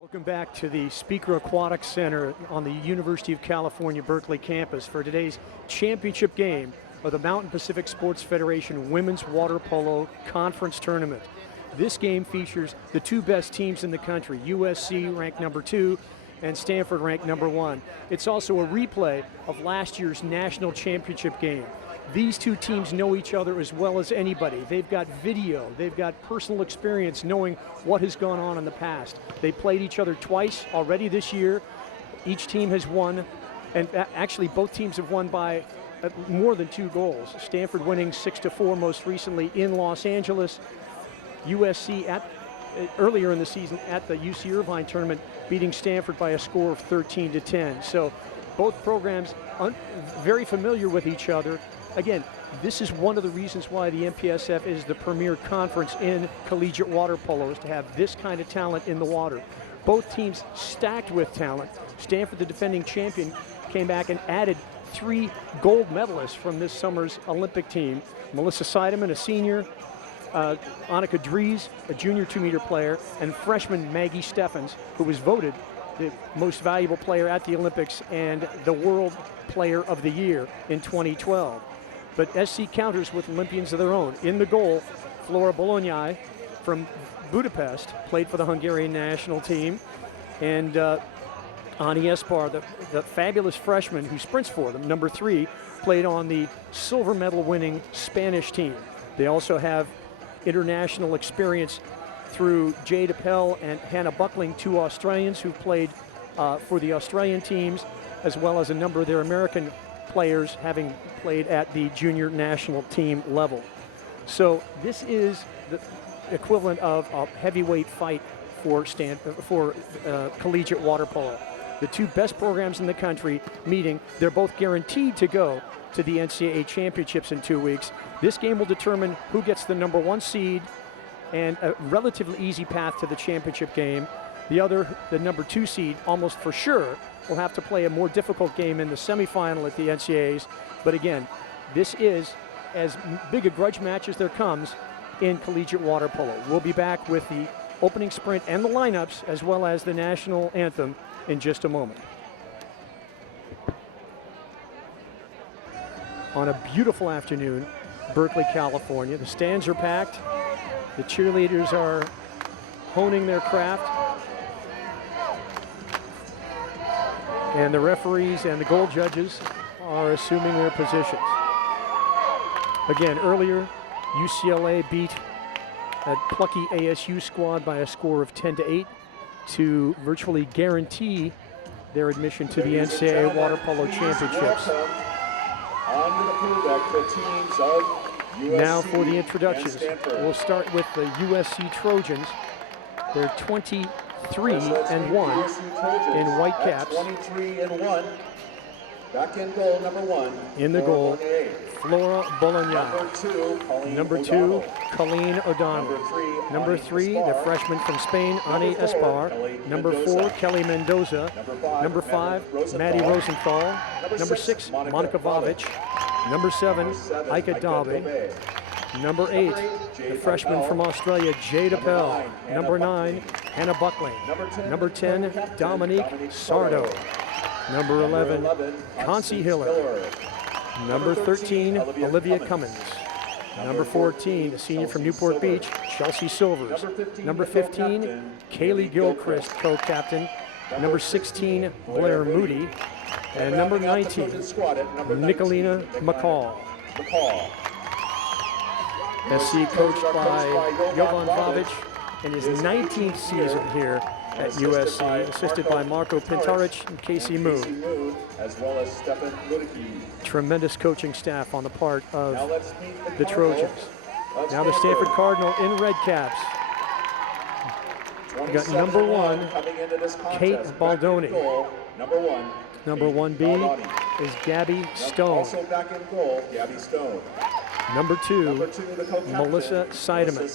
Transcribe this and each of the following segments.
Welcome back to the Speaker Aquatics Center on the University of California, Berkeley campus for today's championship game of the Mountain Pacific Sports Federation Women's Water Polo Conference Tournament. This game features the two best teams in the country, USC ranked number 2 and Stanford ranked number 1. It's also a replay of last year's national championship game. These two teams know each other as well as anybody. They've got video, they've got personal experience knowing what has gone on in the past. They played each other twice already this year. Each team has won, and actually both teams have won by more than 2 goals. Stanford winning 6-4 most recently in Los Angeles. USC earlier in the season at the UC Irvine tournament beating Stanford by a score of 13-10. So both programs very familiar with each other. Again, this is one of the reasons why the MPSF is the premier conference in collegiate water polo, is to have this kind of talent in the water. Both teams stacked with talent. Stanford, the defending champion, came back and added 3 gold medalists from this summer's Olympic team. Melissa Seidemann, a senior, Annika Dries, a junior 2-meter player, and freshman Maggie Steffens, who was voted the most valuable player at the Olympics and the World Player of the Year in 2012. But SC counters with Olympians of their own. In the goal, Flora Bologna from Budapest, played for the Hungarian national team. And Ani Espar, the fabulous freshman who sprints for them, number 3, played on the silver medal winning Spanish team. They also have international experience through Jade Appel and Hannah Buckling, 2 Australians who played for the Australian teams, as well as a number of their American players having played at the junior national team level. So this is the equivalent of a heavyweight fight for collegiate water polo. The 2 best programs in the country meeting. They're both guaranteed to go to the NCAA championships in 2 weeks. This game will determine who gets the number 1 seed and a relatively easy path to the championship game. The other, the number 2 seed, almost for sure, will have to play a more difficult game in the semifinal at the NCAAs. But again, this is as big a grudge match as there comes in collegiate water polo. We'll be back with the opening sprint and the lineups, as well as the national anthem, in just a moment. On a beautiful afternoon, Berkeley, California. The stands are packed. The cheerleaders are honing their craft. And the referees and the goal judges are assuming their positions. Again, earlier, UCLA beat a plucky ASU squad by a score of 10-8 to virtually guarantee their admission to the NCAA Water Polo Championships. Now for the introductions. We'll start with the USC Trojans. They're 23-1 in white caps. 23-1. Back in goal, number 1. In the goal, Flora Bologna. Number 2, Colleen O'Donnell. Number 3, the freshman from Spain, Ani Espar. Number 4, Kelly Mendoza. Number 5, Maddie Rosenthal. Number 6, Monica Vavic. Number 7, Ika Dabe. Number 8, the freshman from Australia, Jade Appel. Number 9, Hannah Buckling. Number 10, Dominique Sardo. Number 11, Concy Hiller. Number 13, Olivia Cummins. Number 14, a senior from Newport Beach, Chelsea Silvers. Number 15, Kaylee Gilchrist, co-captain. Number 16, Blair Moody. And number 19, Nicolina McCall. SC coached by Jovan Vavic in his 19th season here at USC, assisted by Marco Pintaric and Casey Moo. As well as Stefan Ludicki. Tremendous coaching staff on the part of the Trojans. Now the Stanford Cardinal in red caps. We got number 1, Kate Baldoni. Number 1B is Gabby Stone. Also back in goal, Gabby Stone. Number 2, Melissa Seidemann.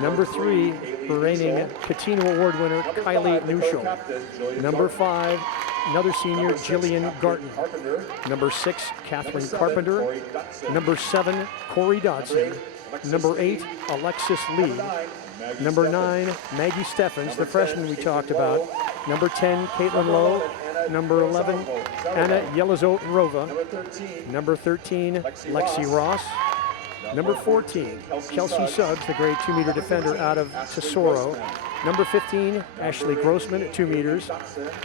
Number 3, reigning Catino Award winner Kylie Neuschel. Number 5, another senior, Jillian Garton. Number 6, Catherine Carpenter. Number 7, Corey Dodson. Number 8, Alexis Lee. Number 9, Maggie Steffens, the freshman we talked about. Number 10, Caitlin Lowe. Number 11, Anna Yelizarova. Number 13, Lexi Ross. Number 14, Kelsey Suggs, the grade 2-meter defender out of Tesoro. Number 15, Ashley Grossman at 2 meters.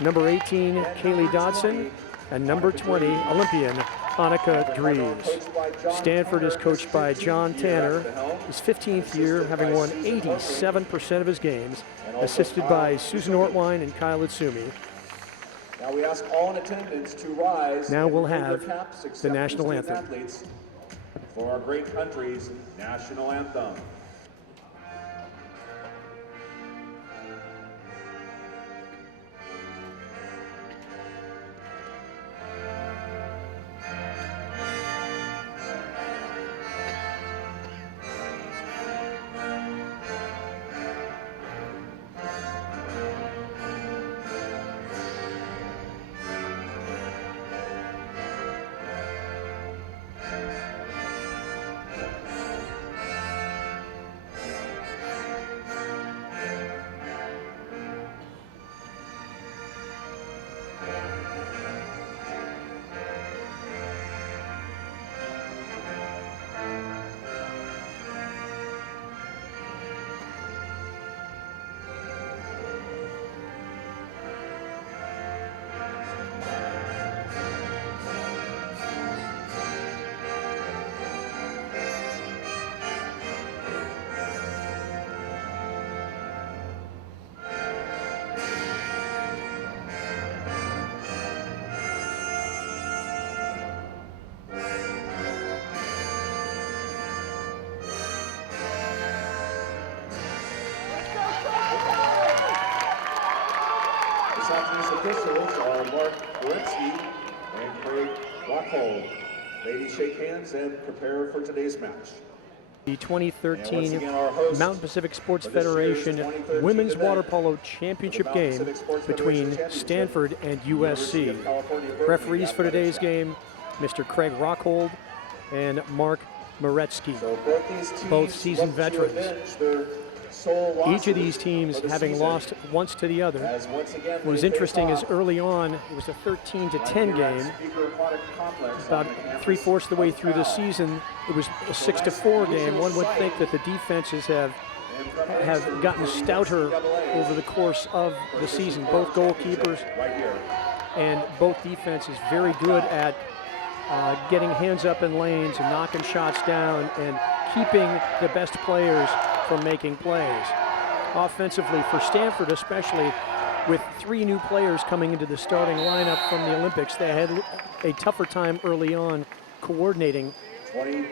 Number 18, Kaylee Dodson. And number 20, Olympian Annika Dries. Stanford is coached by John Tanner, his 15th year, having won 87% of his games, assisted by Susan Ortwine and Kyle Itsumi. Now we ask all in attendance to rise. Now we'll have the national anthem. Athletes for our great country's national anthem. Officials are Mark Borensky and Craig Rockhold. Ladies, shake hands and prepare for today's match. The 2013 Mountain Pacific Sports Federation Women's Water Polo Championship game between Stanford and USC. Referees for today's game, Mr. Craig Rockhold and Mark Moretsky, both seasoned veterans. Each of these teams having lost once to the other. What was interesting is early on, it was a 13-10 game. About 3/4 of the way through the season, it was a 6-4 game. One would think that the defenses have gotten stouter over the course of the season. Both goalkeepers and both defenses very good at getting hands up in lanes and knocking shots down and keeping the best players from making plays. Offensively, for Stanford especially, with 3 new players coming into the starting lineup from the Olympics, they had a tougher time early on coordinating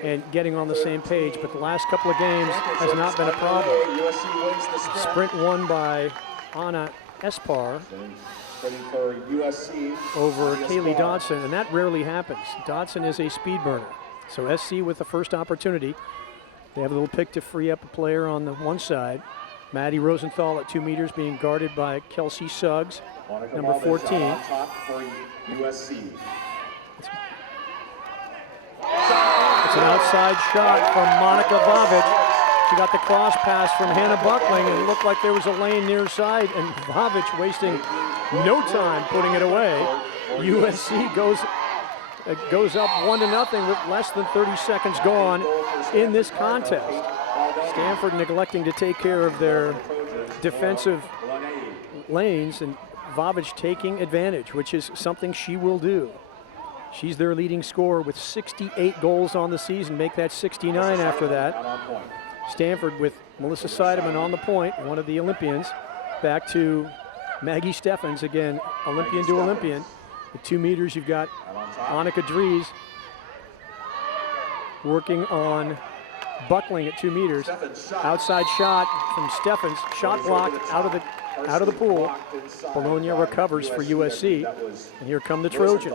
and getting on the same page, but the last couple of games has not been a problem. Sprint won by Anna Espar over Kaylee Dodson, and that rarely happens. Dodson is a speed burner. So SC with the first opportunity. They have a little pick to free up a player on the one side. Maddie Rosenthal at 2 meters being guarded by Kelsey Suggs, number 14. It's an outside shot from Monica Vavic. She got the cross pass from Hannah Buckling, and it looked like there was a lane near side, and Vavic wasting no time putting it away. USC goes up 1-0 with less than 30 seconds gone in this contest. Stanford neglecting to take care of their defensive lanes, and Vavic taking advantage, which is something she will do. She's their leading scorer with 68 goals on the season, make that 69 after that. Stanford with Melissa Seidemann on the point, one of the Olympians. Back to Maggie Steffens, again, Olympian to Olympian. At 2 meters, you've got Annika Dries working on Buckling at 2 meters. Outside shot from Steffens, shot blocked out of the pool. Bologna recovers for USC, and here come the Trojans.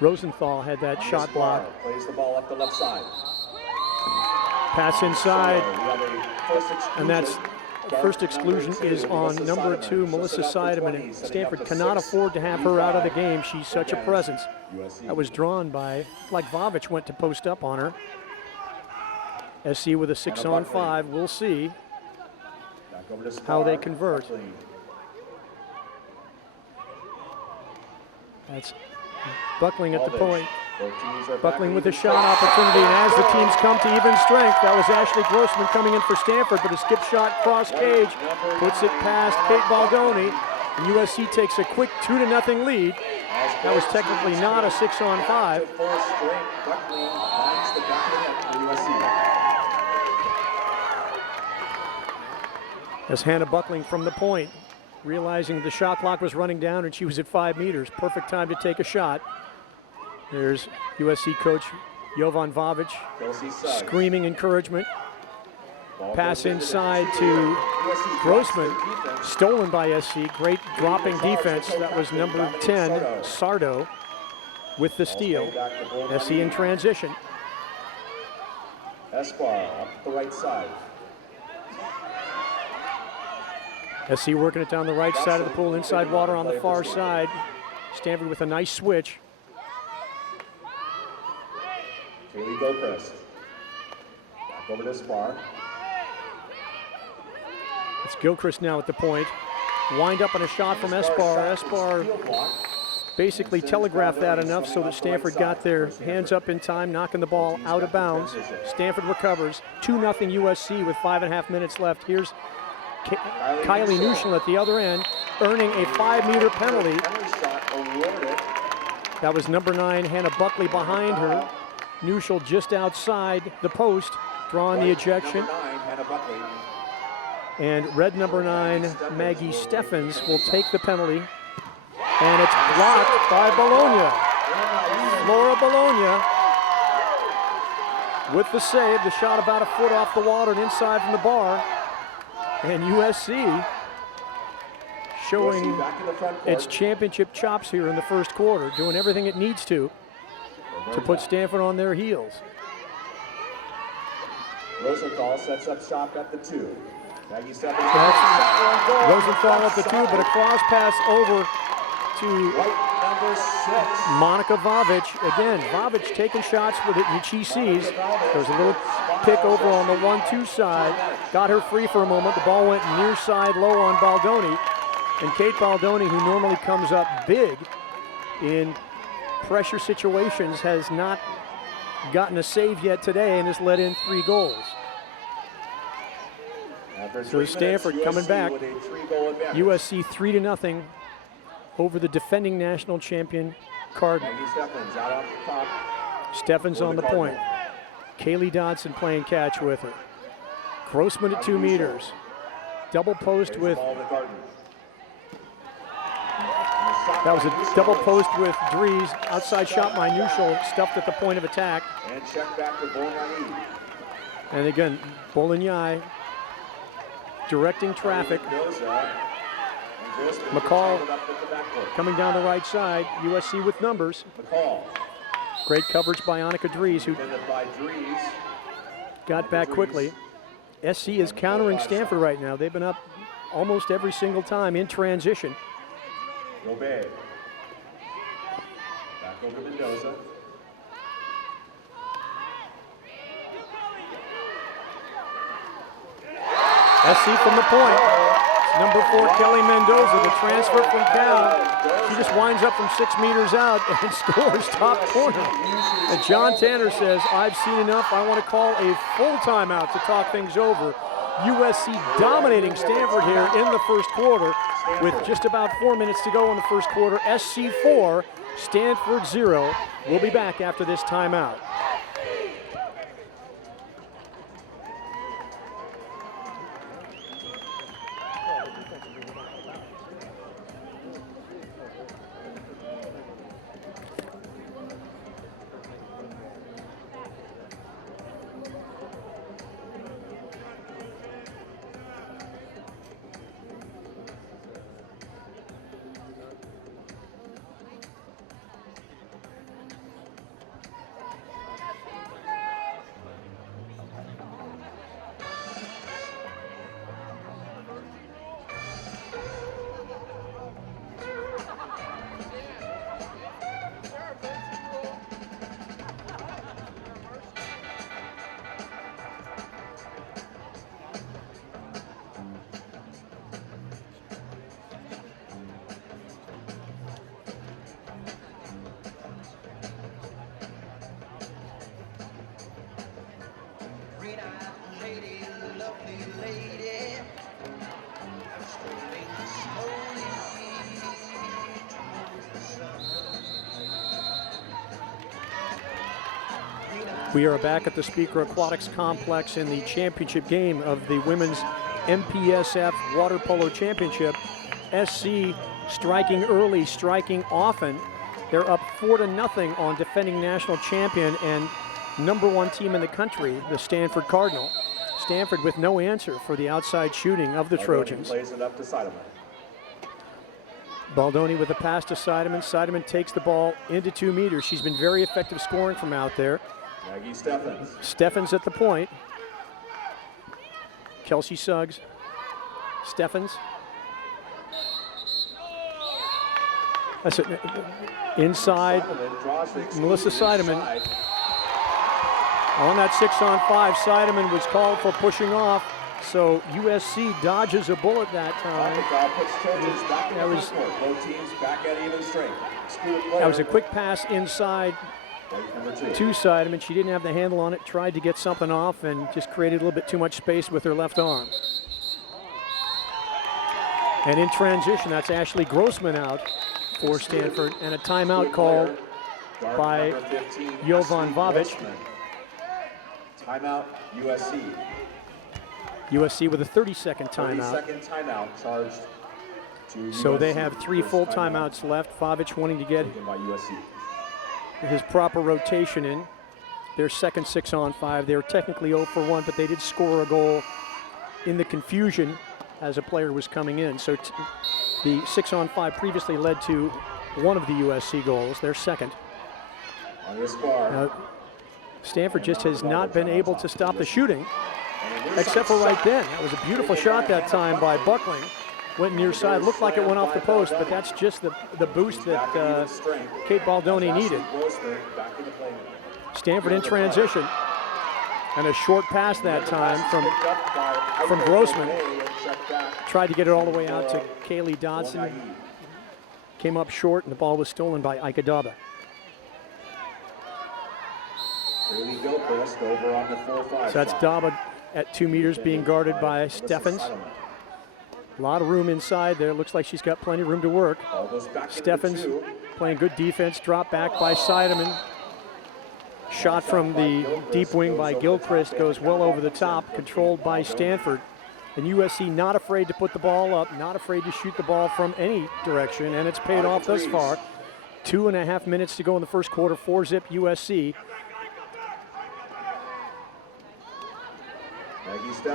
Rosenthal had that shot block. Plays the ball up the left side. Pass inside, and that's first exclusion is on number 2, Melissa Seidemann, and Stanford cannot afford to have her out of the game. She's such a presence. That was drawn by, like Vavic went to post up on her. SC with a 6-on-5. We'll see Back over to how they Spar. convert. Buckley. That's Buckling at the point. Both teams are back Buckling in with a even shot strength. opportunity, and as the teams come to even strength, that was Ashley Grossman coming in for Stanford, but a skip shot cross cage puts it past Kate Baldoni, and USC takes a quick 2-0 lead. That was technically not a 6-on-5. To full strength, Buckley finds the back of the net for USC. As Hannah Buckling from the point, realizing the shot clock was running down and she was at 5 meters. Perfect time to take a shot. There's USC coach Jovan Vavic Kelsey Suggs. screaming encouragement. Ball Pass goes into the inside shooter. to USC Grossman, drops their defense. stolen by SC. Great dropping defense. That was number 10, Sardo, with the steal. Ball's played back to Bowman. SC in transition. Esbar up the right side. SC working it down the right side of the pool, inside water on the far side. Stanford with a nice switch. Kaylee Gilchrist. Back over to Spar. It's Gilchrist now at the point. Wind up on a shot from Espar. Espar Steal block. basically telegraphed that enough so that Stanford got their hands up in time, knocking the ball out of bounds. Stanford recovers. 2-0 USC with 5.5 minutes left. Here's Kylie Nuschel at the other end, earning a 5-meter penalty. Penalty shot awarded. That was number 9, Hannah Buckley behind her. Nuschel just outside the post, drawing the ejection. Number 9, Hannah Buckley. And red number 9, Maggie Steffens, will take the penalty. And it's blocked by Bologna. Laura Bologna with the save. The shot about a foot off the water and inside from the bar. And USC showing USC back in the front court. its championship chops here in the first quarter, doing everything it needs to put Stanford on their heels. Rosenthal sets up shop at the 2. Maggie Stephens. Rosenthal at the 2, but a cross pass over to White number 6. Monica Vavic. Again, Vavic taking shots with it, and she sees there's a little pick over on the 1-2 side. Got her free for a moment. The ball went near side low on Baldoni. And Kate Baldoni, who normally comes up big in pressure situations, has not gotten a save yet today and has let in 3 goals. After So 3 Stanford minutes, coming USC back. with a 3-goal advantage. USC 3-0 over the defending national champion Cardinal. Maggie Stephens out on top. Steffens for on the point. Kaylee Dodson playing catch with her. Grossman at 2 meters. Double post with, Ball in the Garden. that was a double post with Dries. Outside shot by Nuschel, stuffed at the point of attack. And check back to Bologna. And again, Bologna directing traffic. McCall coming down the right side. USC with numbers. McCall. Great coverage by Annika Dries, who Defended by Dries. got back quickly. SC is countering Stanford right now. They've been up almost every single time in transition. Robey. Back over to Mendoza. SC from the point. It's number 4, Kelly Mendoza, the transfer from Cal. She just winds up from 6 meters out and scores top corner. And John Tanner says, I've seen enough. I want to call a full timeout to talk things over. USC dominating Stanford here in the first quarter with just about 4 minutes to go in the first quarter. SC 4, Stanford 0. We'll be back after this timeout. We are back at the Speaker Aquatics Complex in the championship game of the Women's MPSF Water Polo Championship. SC striking early, striking often. They're up 4-0 on defending national champion and #1 team in the country, the Stanford Cardinal. Stanford with no answer for the outside shooting of the Trojans. Plays it up to Seidemann. Baldoni with a pass to Seidemann. Seidemann takes the ball into 2 meters. She's been very effective scoring from out there. Maggie Steffens. Steffens at the point. Kelsey Suggs. Steffens. That's it. Inside. Melissa Seidemann. On that 6-on-5, Seidemann was called for pushing off. So USC dodges a bullet that time. That was a quick pass inside to Seidemann. She didn't have the handle on it, tried to get something off and just created a little bit too much space with her left arm. And in transition, that's Ashley Grossman out for Stanford, and a timeout called by Jovan Vavic. Timeout, USC. USC with a 30-second timeout. 30-second timeout charged to So USC. they have 3 full timeouts left. Vavic wanting to get Taken by USC. his proper rotation in. Their second 6-on-5. They were technically 0 for 1, but they did score a goal in the confusion as a player was coming in. So the 6-on-5 previously led to one of the USC goals, their second. On this bar. Now, Stanford just has not been able to stop the shooting, except for right then. That was a beautiful shot that time by Buckling. Went near side, looked like it went off the post, but that's just the boost that Kate Baldoni needed. Stanford in transition, and a short pass that time from Grossman. Tried to get it all the way out to Kaylee Dodson. Came up short, and the ball was stolen by Ika Daba. So that's Daba at 2 meters being guarded by Steffens. A lot of room inside there. Looks like she's got plenty of room to work. Steffens playing good defense. Drop back by Seidemann. Shot from the deep wing by Gilchrist goes well over the top, controlled by Stanford. And USC not afraid to put the ball up, not afraid to shoot the ball from any direction, and it's paid off thus far. 2.5 minutes to go in the first quarter, 4-zip USC.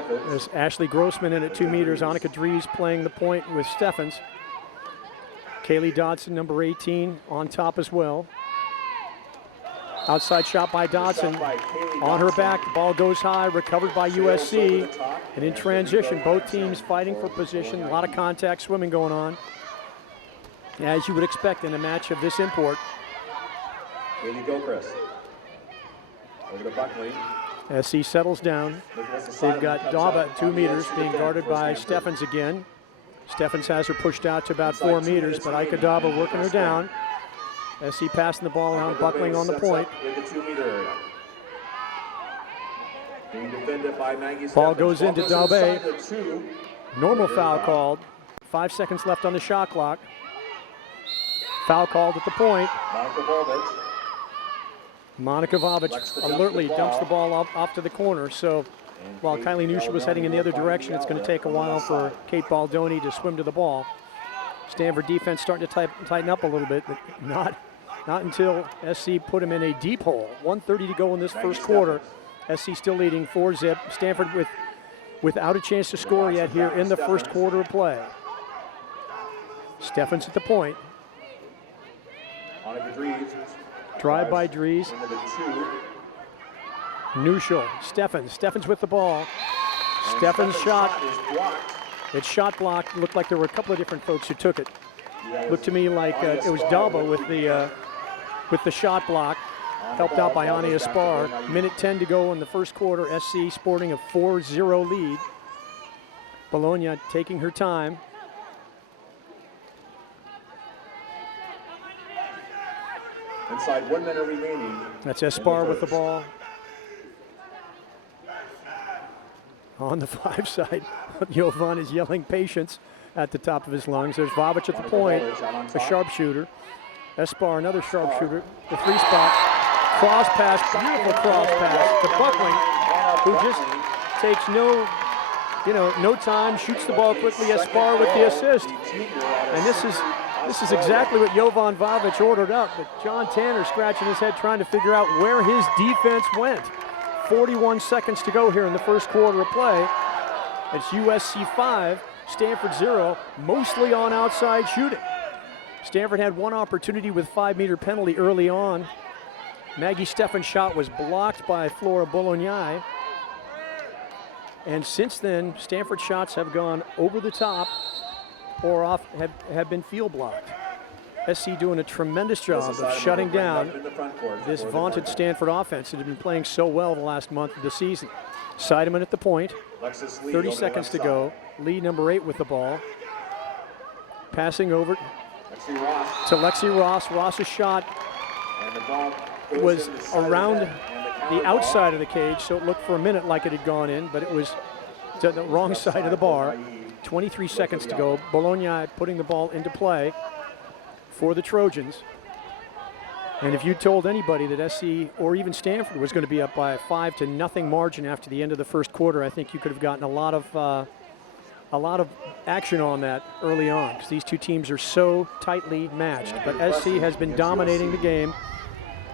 There's Ashley Grossman in at 2 meters. Annika Dries playing the point with Steffens. Kaylee Dodson, number 18, on top as well. Outside shot by Dodson. On her back, the ball goes high, recovered by USC. And in transition, both teams fighting for position. A lot of contact swimming going on, as you would expect in a match of this import. Katie Gilchrist. Over to Buckley. SC settles down. They've got Daba at 2 meters being guarded by Steffens again. Steffens has her pushed out to about 4 meters, but Ika Daba working her down. SC passing the ball around, Buckling on the point. Ball goes into Daba. Normal foul called. 5 seconds left on the shot clock. Foul called at the point. Monica Vavic alertly dumps the ball off to the corner. So while Kylie Nusha was heading in the other direction, it's going to take a while for Kate Baldoni to swim to the ball. Stanford defense starting to tighten up a little bit, but not until SC put him in a deep hole. 1:30 to go in this first quarter. SC still leading 4-zip. Stanford without a chance to score yet here in the first quarter of play. Steffens at the point. Drive by Dries. Nuschel, Steffens with the ball. Steffens shot. It's shot blocked. Looked like there were a couple of different folks who took it. Looked to me like it was Daba with the shot block. Helped out by Ania Spar. Minute 10 to go in the first quarter. SC sporting a 4-0 lead. Bologna taking her time. Inside 1 minute remaining. That's Espar with the ball. On the 5 side, Jovan is yelling patience at the top of his lungs. There's Vavic at the point, a sharpshooter. Espar, another sharpshooter. The 3 spot Cross pass, beautiful cross pass to Buckling, who just takes no time, shoots the ball quickly. Espar with the assist. And this is exactly what Jovan Vavic ordered up, but John Tanner scratching his head trying to figure out where his defense went. 41 seconds to go here in the first quarter of play. It's USC 5, Stanford 0, mostly on outside shooting. Stanford had one opportunity with 5-meter penalty early on. Maggie Steffen's shot was blocked by Flora Bologna. And since then, Stanford shots have gone over the top or off, have been field blocked. SC doing a tremendous job of shutting down this vaunted Stanford offense that had been playing so well the last month of the season. Seidemann at the point, 30 seconds to go. Lee, number 8, with the ball. Passing over to Lexi Ross. Ross's shot was around the outside of the cage, so it looked for a minute like it had gone in, but it was to the wrong side of the bar. 23 seconds to go. Bologna putting the ball into play for the Trojans. And if you told anybody that SC or even Stanford was going to be up by a 5-0 margin after the end of the first quarter, I think you could have gotten a lot of action on that early on, because these two teams are so tightly matched. But SC has been dominating the game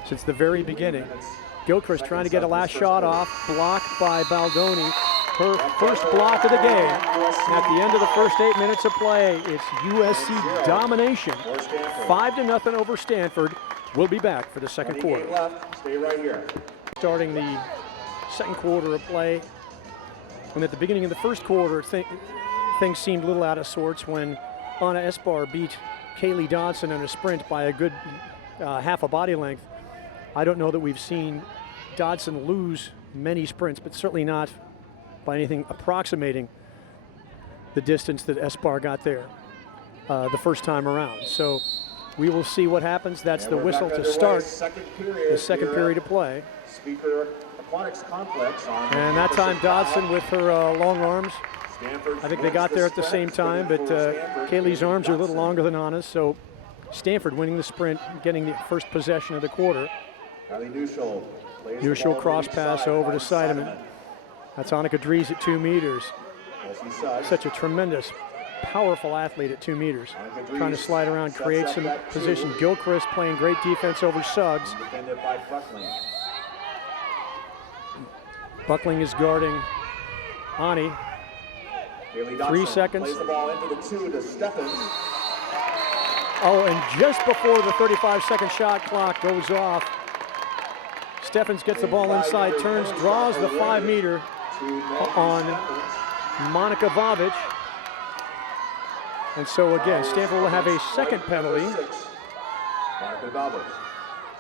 since the very beginning. Gilchrist trying to get a last shot off, blocked by Baldoni. Her first block of the game. At the end of the first 8 minutes of play, it's USC domination. 5-0 over Stanford. We'll be back for the second quarter. Stay right here. Starting the second quarter of play. And at the beginning of the first quarter, things seemed a little out of sorts when Anna Espar beat Kaylee Dodson in a sprint by a good half a body length. I don't know that we've seen Dodson lose many sprints, but certainly not by anything approximating the distance that Espar got there the first time around. So we will see what happens. That's the whistle to start the second period of play. Speaker Aquatics Complex on and that time Dodson with her long arms. I think they got there at the same time, but Kaylee's arms are a little longer than Anna's, so Stanford winning the sprint, getting the first possession of the quarter. Nuschel cross pass over to Seidemann. That's Annika Dries at 2 meters. Such a tremendous, powerful athlete at 2 meters. Trying to slide around, create some position. Gilchrist playing great defense over Suggs. Buckling is guarding Ani. 3 seconds. Oh, and just before the 35-second shot clock goes off, Steffens gets the ball inside, turns, draws the 5-meter on Monica Vavic. And so again, Stanford will have a second penalty.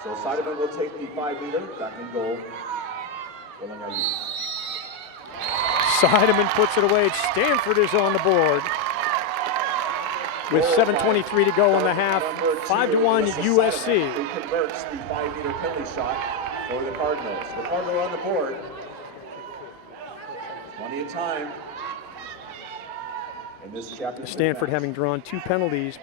So Seidemann will take the 5-meter back in goal. Seidemann puts it away. Stanford is on the board with 7:23 to go in the half. 5-1 USC. Who converts the 5-meter penalty shot for the Cardinals. The Cardinal on the board. Plenty of time in this chapter. Stanford having drawn 2 penalties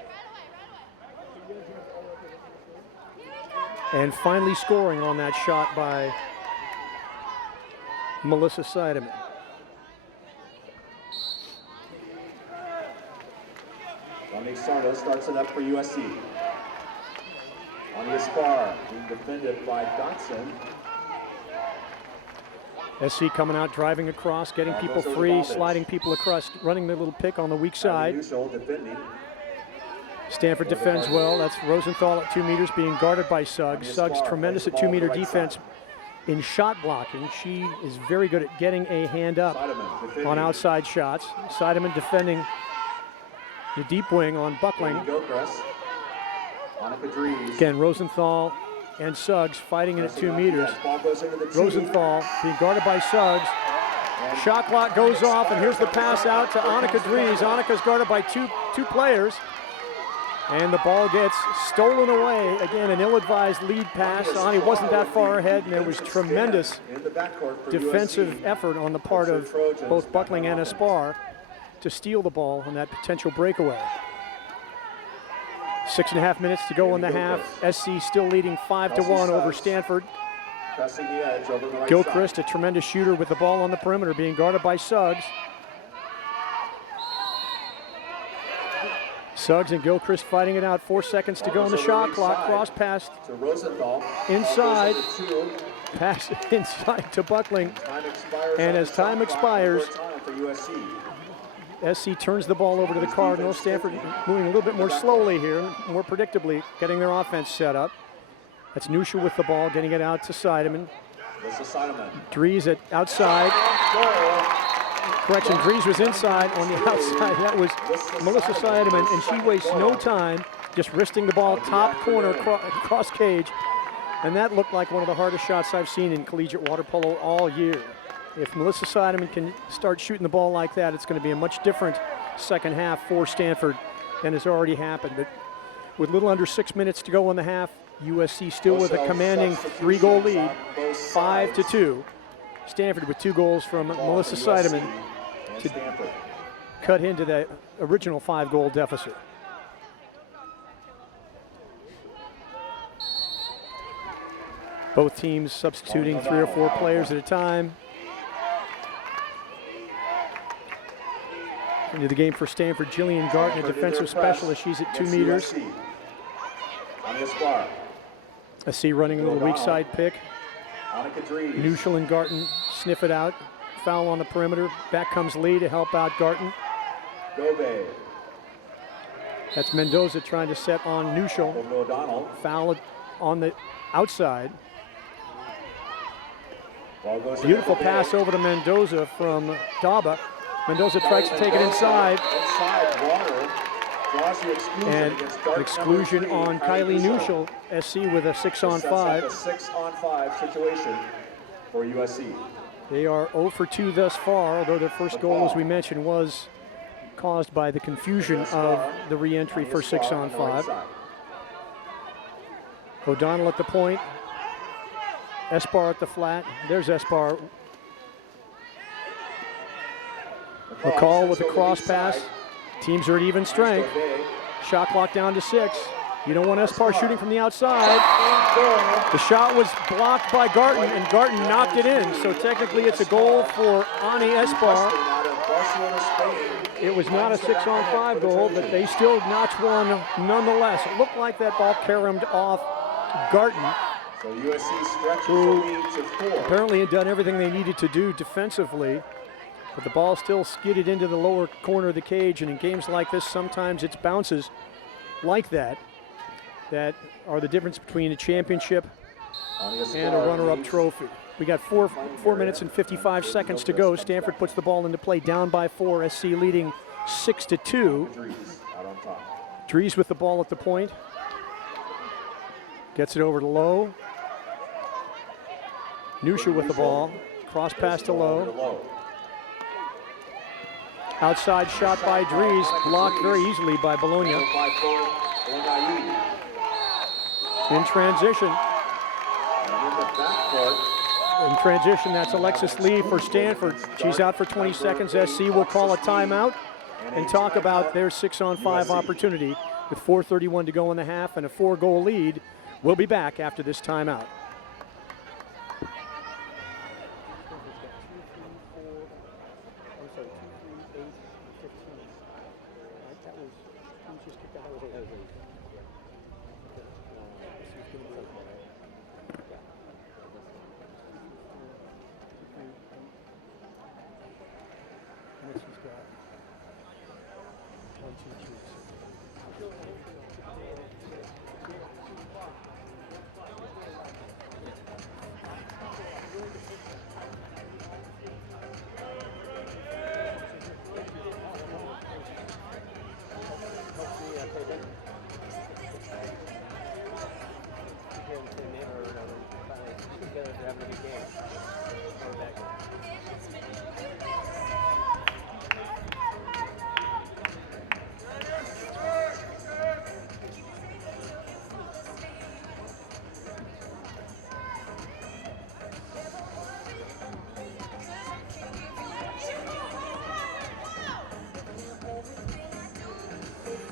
and finally scoring on that shot by Melissa Seidemann. Dominique Sarno starts it up for USC. On the Espar, being defended by Dotson. SC coming out, driving across, getting people free, sliding people across, running their little pick on the weak side. Stanford defends well. That's Rosenthal at 2 meters being guarded by Suggs. Suggs tremendous at 2-meter defense in shot blocking. She is very good at getting a hand up on outside shots. Seidemann defending the deep wing on Buckling. Again, Rosenthal and Suggs fighting it at 2 meters. Rosenthal being guarded by Suggs. Shot clock goes off, and here's the pass out to Annika Dries. Annika's guarded by two players. And the ball gets stolen away. Again, an ill-advised lead pass. Ani wasn't that far ahead, and there was tremendous defensive effort on the part of both Buckling and Espar to steal the ball on that potential breakaway. 6.5 minutes to go in the half. SC still leading 5-1 over Stanford. pressing the edge over the right Gilchrist, side. a tremendous shooter with the ball on the perimeter, being guarded by Suggs. Suggs and Gilchrist fighting it out. 4 seconds to go on the shot clock. Cross pass to Rosenthal. inside. Pass inside to Buckling. And as time expires, SC turns the ball over to the Cardinals. Stanford moving a little bit more slowly here, more predictably, getting their offense set up. That's Nusha with the ball, getting it out to Seidemann. Dries at outside. Correction, Dries was inside on the outside. That was Melissa Seidemann, and she wastes no time just wristing the ball top corner across cage. And that looked like one of the hardest shots I've seen in collegiate water polo all year. If Melissa Seidemann can start shooting the ball like that, it's going to be a much different second half for Stanford than has already happened. But with little under 6 minutes to go in the half, USC still with a commanding 3-goal lead, 5-2. Stanford with 2 goals from Melissa Seidemann to cut into that original 5-goal deficit. Both teams substituting 3 or 4 players at a time. Into the game for Stanford, Jillian Garton, a defensive specialist. She's at 2 meters. SC running a little weak side pick. Nushel and Garton sniff it out. Foul on the perimeter. Back comes Lee to help out Garton. That's Mendoza trying to set on Nushel. Foul on the outside. Beautiful pass over to Mendoza from Daba. Mendoza tries to take it inside. And an exclusion on Kylie Nushel, SC with a 6-on-5. 6-on-5 situation for USC. They are 0 for 2 thus far, although their first goal, as we mentioned, was caused by the confusion of the re-entry for 6-on-5. O'Donnell at the point. Espar at the flat. There's Espar. McCall with a cross pass. Teams are at even strength. Shot clock down to 6. You don't want Espar shooting from the outside. The shot was blocked by Garton, and Garton knocked it in. So technically it's a goal for Ani Espar. It was not a 6-on-5 goal, but they still notched one nonetheless. It looked like that ball caromed off Garton, who apparently had done everything they needed to do defensively. But the ball still skidded into the lower corner of the cage, and in games like this, sometimes it's bounces like that that are the difference between a championship and a runner-up trophy. We got 4 minutes and 55 seconds to go. Stanford puts the ball into play, down by 4. SC leading 6-2. Dries with the ball at the point. Gets it over to Lowe. Nusha with the ball. Cross pass to Lowe. Outside shot by Dries, blocked very easily by Bologna. In transition. In transition, that's Alexis Lee for Stanford. She's out for 20 seconds. SC will call a timeout and talk about their 6-on-5 opportunity with 4:31 to go in the half and a 4-goal lead. We'll be back after this timeout.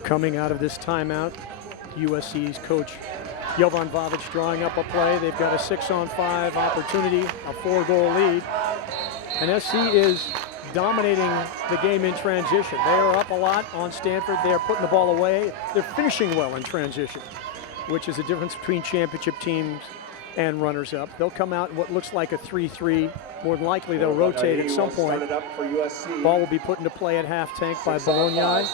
Coming out of this timeout, USC's coach Jovan Vavic drawing up a play. They've got a 6-on-5 opportunity, a 4-goal lead. And SC is dominating the game in transition. They are up a lot on Stanford. They are putting the ball away. They're finishing well in transition, which is the difference between championship teams and runners-up. They'll come out in what looks like a 3-3. More than likely, they'll rotate at some point. Ball will be put into play at half-tank by Bologna.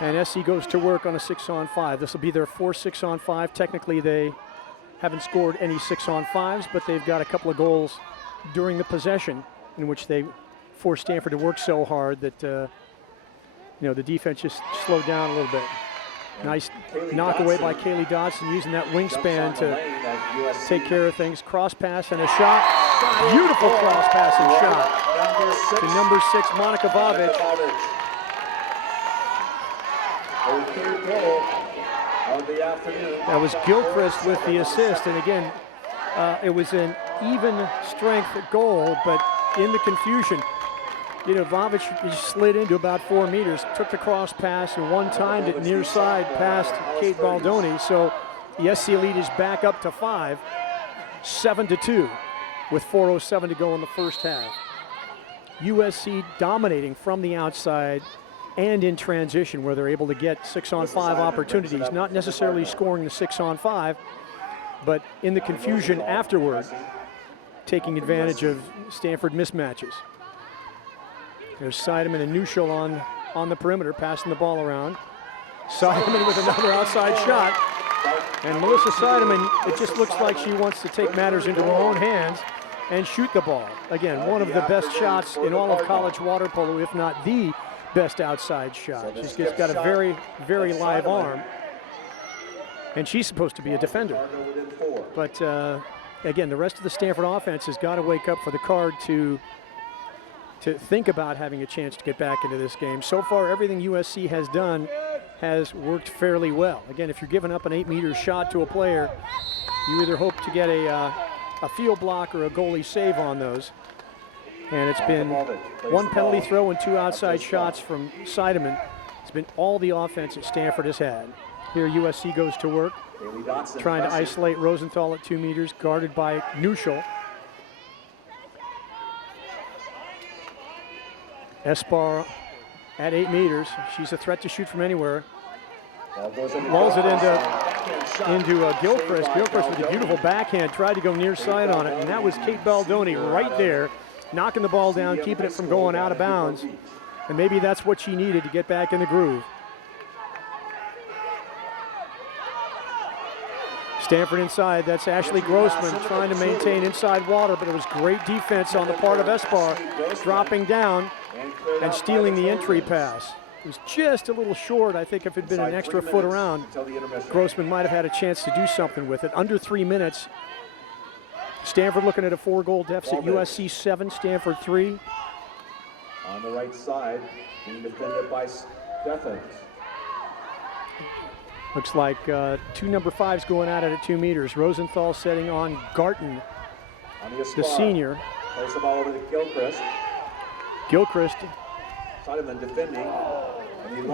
And SC goes to work on a 6-on-5. This will be their 4th 6-on-5. Technically, they haven't scored any 6-on-5s, but they've got a couple of goals during the possession in which they forced Stanford to work so hard that the defense just slowed down a little bit. Nice knock away by Kaylee Dodson, using that wingspan to take care of things. Cross pass and a shot. Beautiful cross pass and shot to number 6, Monica Vavic. That was Gilchrist with the assist, and again, it was an even strength goal, but in the confusion, Vavic slid into about 4 meters, took the cross pass, and one-timed it near side past Kate Baldoni. So the SC lead is back up to 5, 7-2, with 4:07 to go in the first half. USC dominating from the outside and in transition, where they're able to get 6-on-5 opportunities, not necessarily scoring the 6-on-5, but in the confusion afterward, taking advantage of Stanford mismatches. There's Seidemann and Nuschel on the perimeter, passing the ball around. Seidemann with another outside shot. And Melissa Seidemann, it just looks like she wants to take matters into her own hands and shoot the ball. Again, one of the best shots in all of college water polo, if not the best outside shot. She's just got a very, very live arm. And she's supposed to be a defender. But again, the rest of the Stanford offense has got to wake up for the Card to think about having a chance to get back into this game. So far, everything USC has done has worked fairly well. Again, if you're giving up an 8-meter shot to a player, you either hope to get a field block or a goalie save on those. And it's been 1 penalty throw and 2 outside shots from Seidemann. It's been all the offense that Stanford has had. Here USC goes to work, trying to isolate Rosenthal at 2 meters, guarded by Nuschel. Espar at 8 meters. She's a threat to shoot from anywhere. Lulls it into Gilchrist. Gilchrist with a beautiful backhand, tried to go near side on it, and that was Kate Baldoni right there, knocking the ball down, keeping it from going out of bounds. And maybe that's what she needed to get back in the groove. Stanford inside, that's Ashley Grossman trying to maintain inside water, but it was great defense on the part of Espar, dropping down and stealing the entry pass. It was just a little short. I think if it had been an extra foot around, Grossman might have had a chance to do something with it. Under 3 minutes. Stanford looking at a 4-goal deficit. USC 7, Stanford 3. On the right side, being defended by Stephens. Looks like 2 number 5s going at it at 2 meters. Rosenthal setting on Garton, the senior. Plays the ball over to Gilchrist. Gilchrist. Seidemann defending.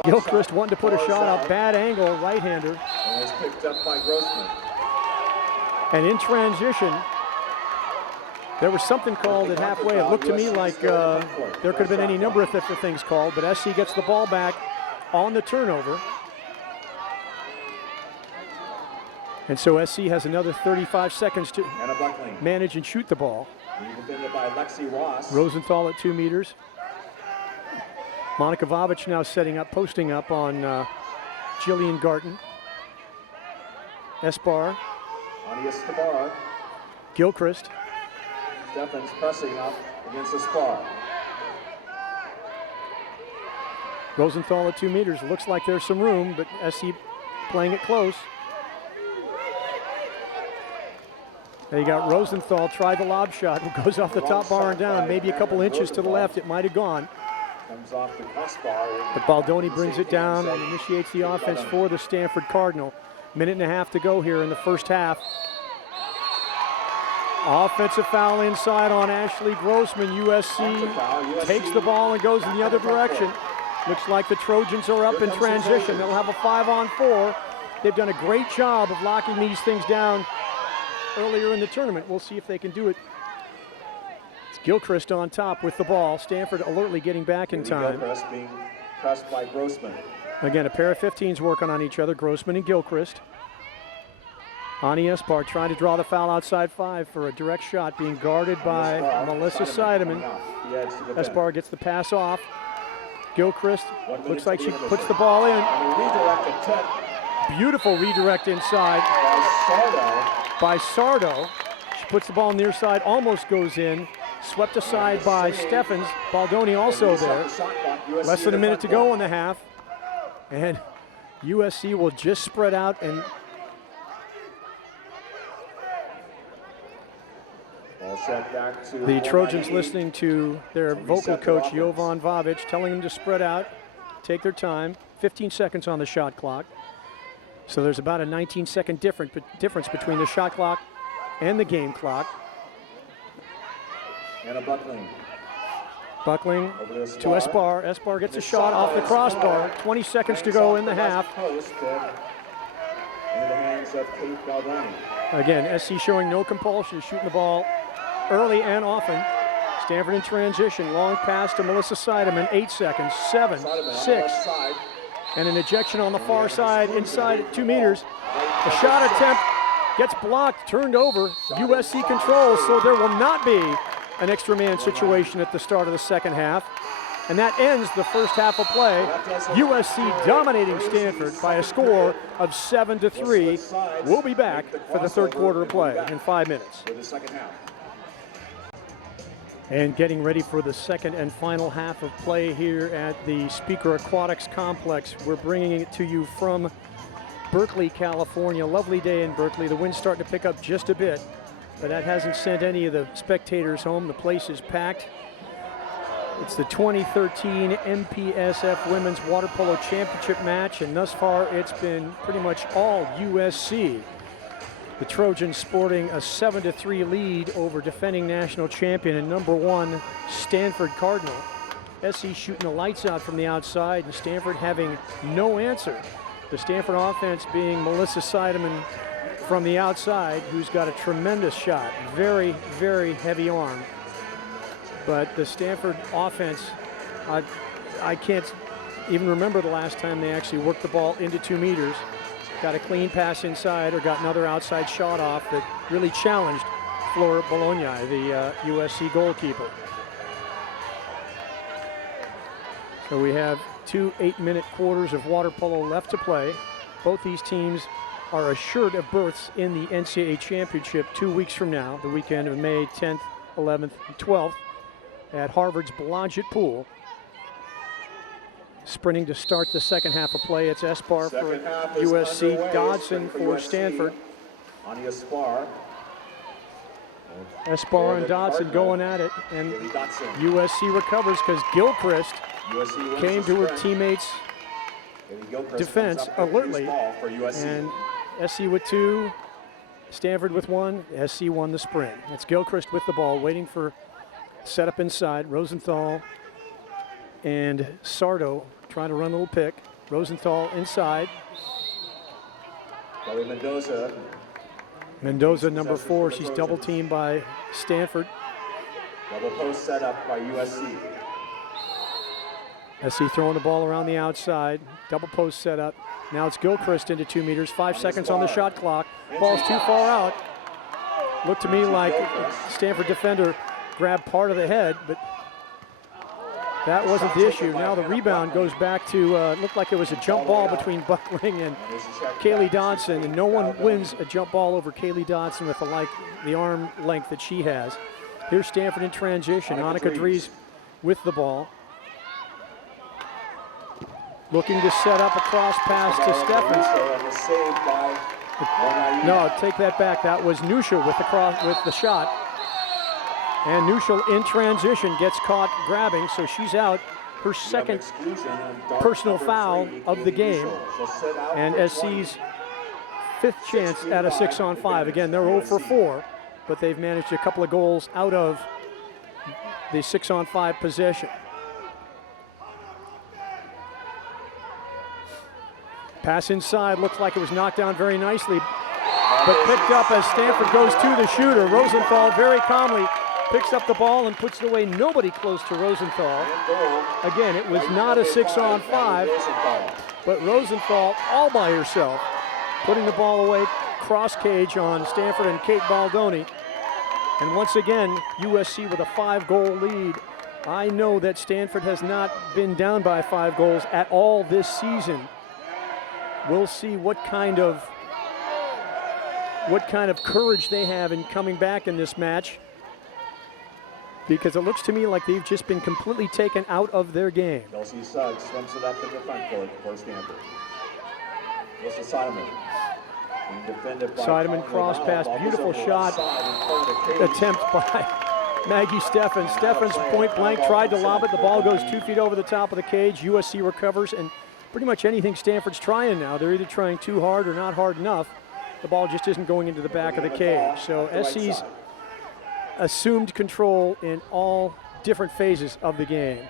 Gilchrist wanting to put a shot up, bad angle, right-hander. And it's picked up by Grossman. And in transition, there was something called at halfway. It looked to me like there could have been any number of different things called, but SC gets the ball back on the turnover. And so SC has another 35 seconds to manage and shoot the ball. Defended by Lexi Ross. Rosenthal at 2 meters. Monica Vavic now setting up, posting up on Jillian Garton. Espar. Espar. Gilchrist. Stephens pressing up against Espar. Rosenthal at 2 meters. Looks like there's some room, but SC playing it close. There you got Rosenthal, try the lob shot, who goes off the top bar and down, maybe a couple inches to the left, it might have gone. Comes off the crossbar. But Baldoni brings it down and initiates the offense for the Stanford Cardinal. 1.5 minutes to go here in the first half. Offensive foul inside on Ashley Grossman. USC takes the ball and goes in the other direction. Looks like the Trojans are up in transition. They'll have a 5-on-4. they've done a great job of locking these things down earlier in the tournament. We'll see if they can do it. It's Gilchrist on top with the ball. Stanford alertly getting back in time. Gilchrist being pressed by Grossman. Again, a pair of 15s working on each other, Grossman and Gilchrist. Ani Espar trying to draw the foul outside 5 for a direct shot, being guarded by Melissa Seidemann. Espar gets the pass off. Gilchrist looks like she puts the ball in. Beautiful redirect inside by Sardo. She puts the ball near side, almost goes in. Swept aside by Steffens. Baldoni also there. Less than a minute to go in the half. And USC will just spread out and the Trojans listening to their vocal coach, Jovan Vavic, telling them to spread out, take their time. 15 seconds on the shot clock. So there's about a 19-second difference between the shot clock and the game clock. And a Buckling to Espar. Espar gets a shot off the crossbar. 20 seconds to go in the half. Again, SC showing no compulsion, shooting the ball early and often. Stanford in transition. Long pass to Melissa Seidemann. 8 seconds. 7, 6. And an ejection on the far side, inside 2 meters. The shot attempt gets blocked, turned over. USC controls, so there will not be an extra man situation at the start of the second half. And that ends the first half of play. USC dominating Stanford by a score of 7-3. We'll be back for the third quarter of play in 5 minutes. And getting ready for the second and final half of play here at the Speaker Aquatics Complex. We're bringing it to you from Berkeley, California. Lovely day in Berkeley. The wind's starting to pick up just a bit, but that hasn't sent any of the spectators home. The place is packed. It's the 2013 MPSF Women's Water Polo Championship match, and thus far it's been pretty much all USC. The Trojans sporting a 7-3 lead over defending national champion and #1 Stanford Cardinal. SC shooting the lights out from the outside, and Stanford having no answer. The Stanford offense being Melissa Seidemann from the outside, who's got a tremendous shot. Very, very heavy arm. But the Stanford offense, I can't even remember the last time they actually worked the ball into 2 meters. Got a clean pass inside or got another outside shot off that really challenged Flora Bologna, the USC goalkeeper. So we have 2 8-minute quarters of water polo left to play. Both these teams are assured of berths in the NCAA championship 2 weeks from now, the weekend of May 10th, 11th, and 12th at Harvard's Blodgett Pool. Sprinting to start the second half of play, it's Espar for USC, Dodson for Stanford. Espar and Dodson going at it, and USC recovers because Gilchrist came to her teammates' defense alertly, and SC with 2, Stanford with 1. SC won the sprint. It's Gilchrist with the ball, waiting for setup inside. Rosenthal and Sardo trying to run a little pick. Rosenthal inside. Mendoza, number 4. She's double teamed by Stanford. Double post set up by USC. SC throwing the ball around the outside. Double post set up. Now it's Gilchrist into 2 meters. 5 seconds on the shot clock. Ball's too far out. Looked to me like Stanford defender grabbed part of the head, but that wasn't the issue. Now the rebound goes back to, looked like it was a jump ball between Buckling and Kaylee Dodson, and no one wins a jump ball over Kaylee Dodson with the arm length that she has. Here's Stanford in transition. Annika Dries with the ball. Looking to set up a cross pass to Steffens. No, take that back. That was Nusha with the shot. And Nushel in transition gets caught grabbing, so she's out. Her second personal foul of the game. And SC's 5th chance at a 6-on-5. Again, they're 0 for 4, but they've managed a couple of goals out of the 6-on-5 possession. Pass inside, looks like it was knocked down very nicely, but picked up as Stanford goes to the shooter. Rosenthal very calmly picks up the ball and puts it away. Nobody close to Rosenthal. Again, it was not a 6-on-5, but Rosenthal all by herself, putting the ball away, cross cage on Stanford and Kate Baldoni. And once again, USC with a 5-goal lead. I know that Stanford has not been down by 5 goals at all this season. We'll see what kind of courage they have in coming back in this match, because it looks to me like they've just been completely taken out of their game. Kelsey Suggs swims it up in the front court for Stanford. This is Sideman. Sideman cross pass, beautiful shot attempt by Maggie Steffens. Steffens point blank tried to lob it. The ball goes 2 feet over the top of the cage. USC recovers, and pretty much anything Stanford's trying now, they're either trying too hard or not hard enough. The ball just isn't going into the back of the cage. So SC's assumed control in all different phases of the game.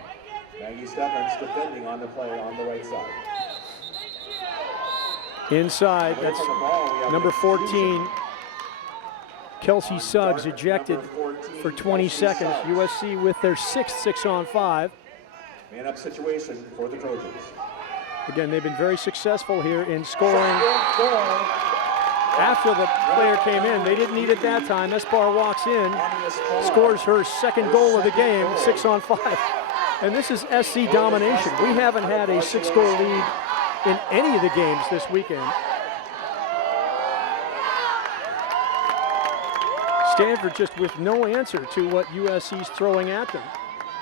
Maggie Steffens defending on the play on the right side. Inside, that's number 14, Kelsey Suggs, ejected for 20 seconds. USC with their 6th 6-on-5. Man-up situation for the Trojans. Again, they've been very successful here in scoring. After the player came in, they didn't need it that time. Esbar walks in, scores her 2nd goal of the game, 6-on-5. And this is SC domination. We haven't had a 6-goal lead in any of the games this weekend. Stanford just with no answer to what USC's throwing at them.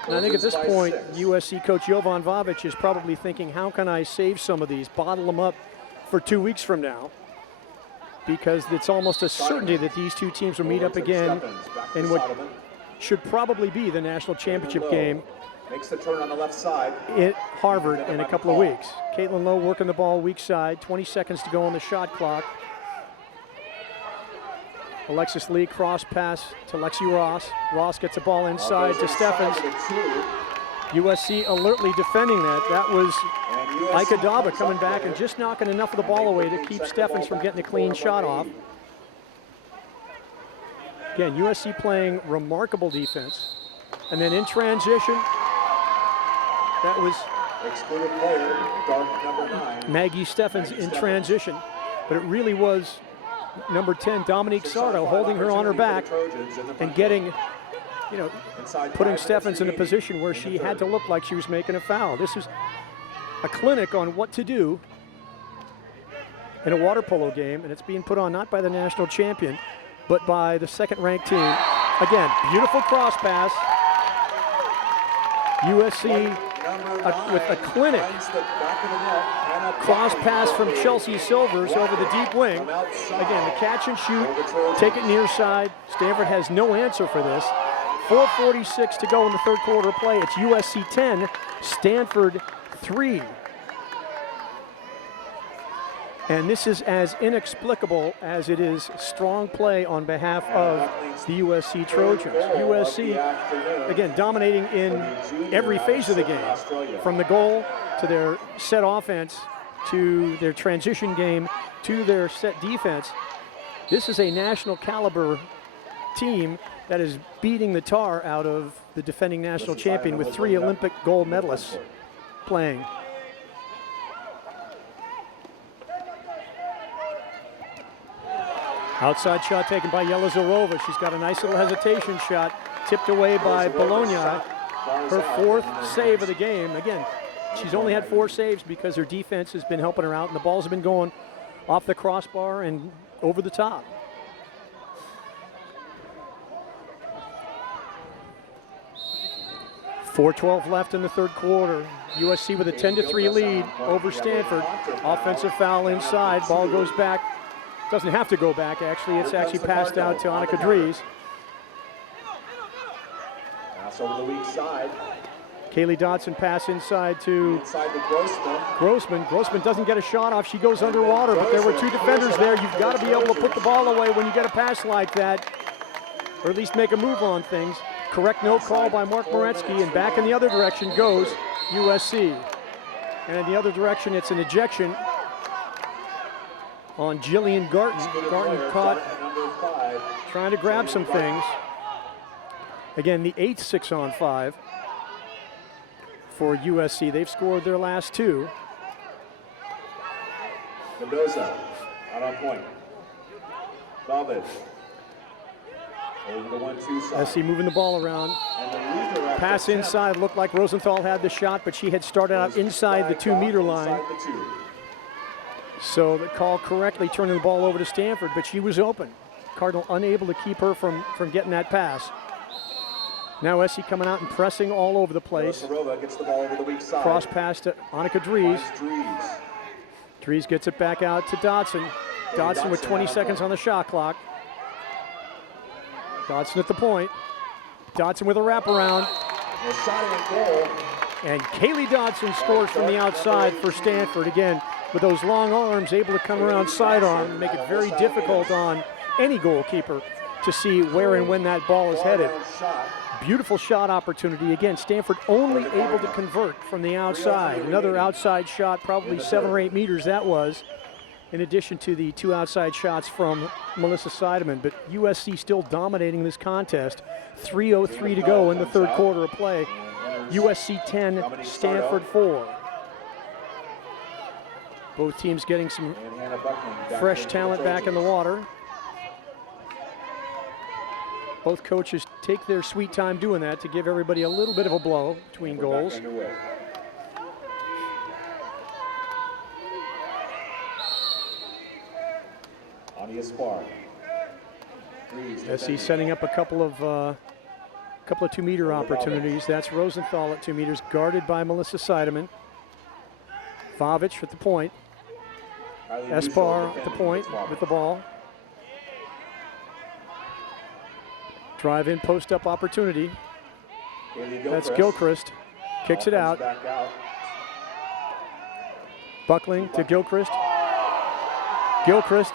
And I think at this point, USC coach Jovan Vavic is probably thinking, how can I save some of these, bottle them up for 2 weeks from now? Because it's almost a certainty that these two teams will meet up again in what should probably be the national championship game. Makes the turn on the left side at Harvard in a couple of weeks. Caitlin Lowe working the ball weak side, 20 seconds to go on the shot clock. Alexis Lee cross pass to Lexi Ross. Ross gets the ball inside to Steffens. USC alertly defending that. That was Ika Daba coming back and just knocking enough of the ball away to keep Steffens from getting a clean shot off. Again, USC playing remarkable defense. And then in transition, that was excluded player, dark number 9. Maggie Steffens in transition. But it really was number 10, Dominique Sardo, holding her on her back and getting, putting Steffens in a position where she had to look like she was making a foul. This is a clinic on what to do in a water polo game, and it's being put on not by the national champion, but by the 2nd-ranked team. Again, beautiful cross pass. USC with a clinic cross pass from Chelsea Silvers over the deep wing. Again, the catch and shoot, take it near side. Stanford has no answer for this. 4:46 to go in the 3rd quarter play. It's USC 10, Stanford 3. And this is as inexplicable as it is strong play on behalf of the USC Trojans. USC, again, dominating in every phase of the game, from the goal to their set offense, to their transition game, to their set defense. This is a national caliber team that is beating the tar out of the defending national champion with 3 Olympic gold medalists playing. Outside shot taken by Yelizarova. She's got a nice little hesitation shot, tipped away by Bologna. Her 4th save of the game. Again, she's only had 4 saves because her defense has been helping her out, and the balls have been going off the crossbar and over the top. .412 left in the 3rd quarter. USC with a 10-3 lead over Stanford. Offensive foul inside. Ball goes back. Doesn't have to go back, actually. It's actually passed out to Annika Dries. Pass over the weak side. Kaylee Dotson pass inside to Grossman. Grossman doesn't get a shot off. She goes underwater, but there were 2 defenders there. You've got to be able to put the ball away when you get a pass like that, or at least make a move on things. Correct no call by Mark Moretsky, and back in the other direction goes USC. And in the other direction, it's an ejection on Jillian Garten. Garten caught trying to grab some things. Again, the 8th 6-on-5 for USC. They've scored their last 2. Mendoza out on point. David over the 1-2 side. SC moving the ball around. Pass inside. Looked like Rosenthal had the shot, but she had started out inside the 2-meter line. So the call correctly, turning the ball over to Stanford, but she was open. Cardinal unable to keep her from getting that pass. Now SC coming out and pressing all over the place. Gets the ball over the weak side. Cross pass to Annika Dries. Dries gets it back out to Dodson. Dodson with 20 seconds on the shot clock. Dodson at the point. Dodson with a wraparound. And Kaylee Dodson scores from the outside for Stanford. Again, with those long arms, able to come around sidearm and make it very difficult on any goalkeeper to see where and when that ball is headed. Beautiful shot opportunity. Again, Stanford only able to convert from the outside. Another outside shot, probably 7 or 8 meters that was, in addition to the 2 outside shots from Melissa Seidemann. But USC still dominating this contest. 3:03 to go in the 3rd quarter of play. USC 10, Stanford 4. Both teams getting some fresh talent back in the water. Both coaches take their sweet time doing that to give everybody a little bit of a blow between goals. SC setting up a couple of 2-meter opportunities. That's Rosenthal at 2 meters, guarded by Melissa Seidemann. Vavic at the point. Espar at the point with the ball. Drive in, post up opportunity. That's Gilchrist. Kicks it out. Buckling to Gilchrist. Gilchrist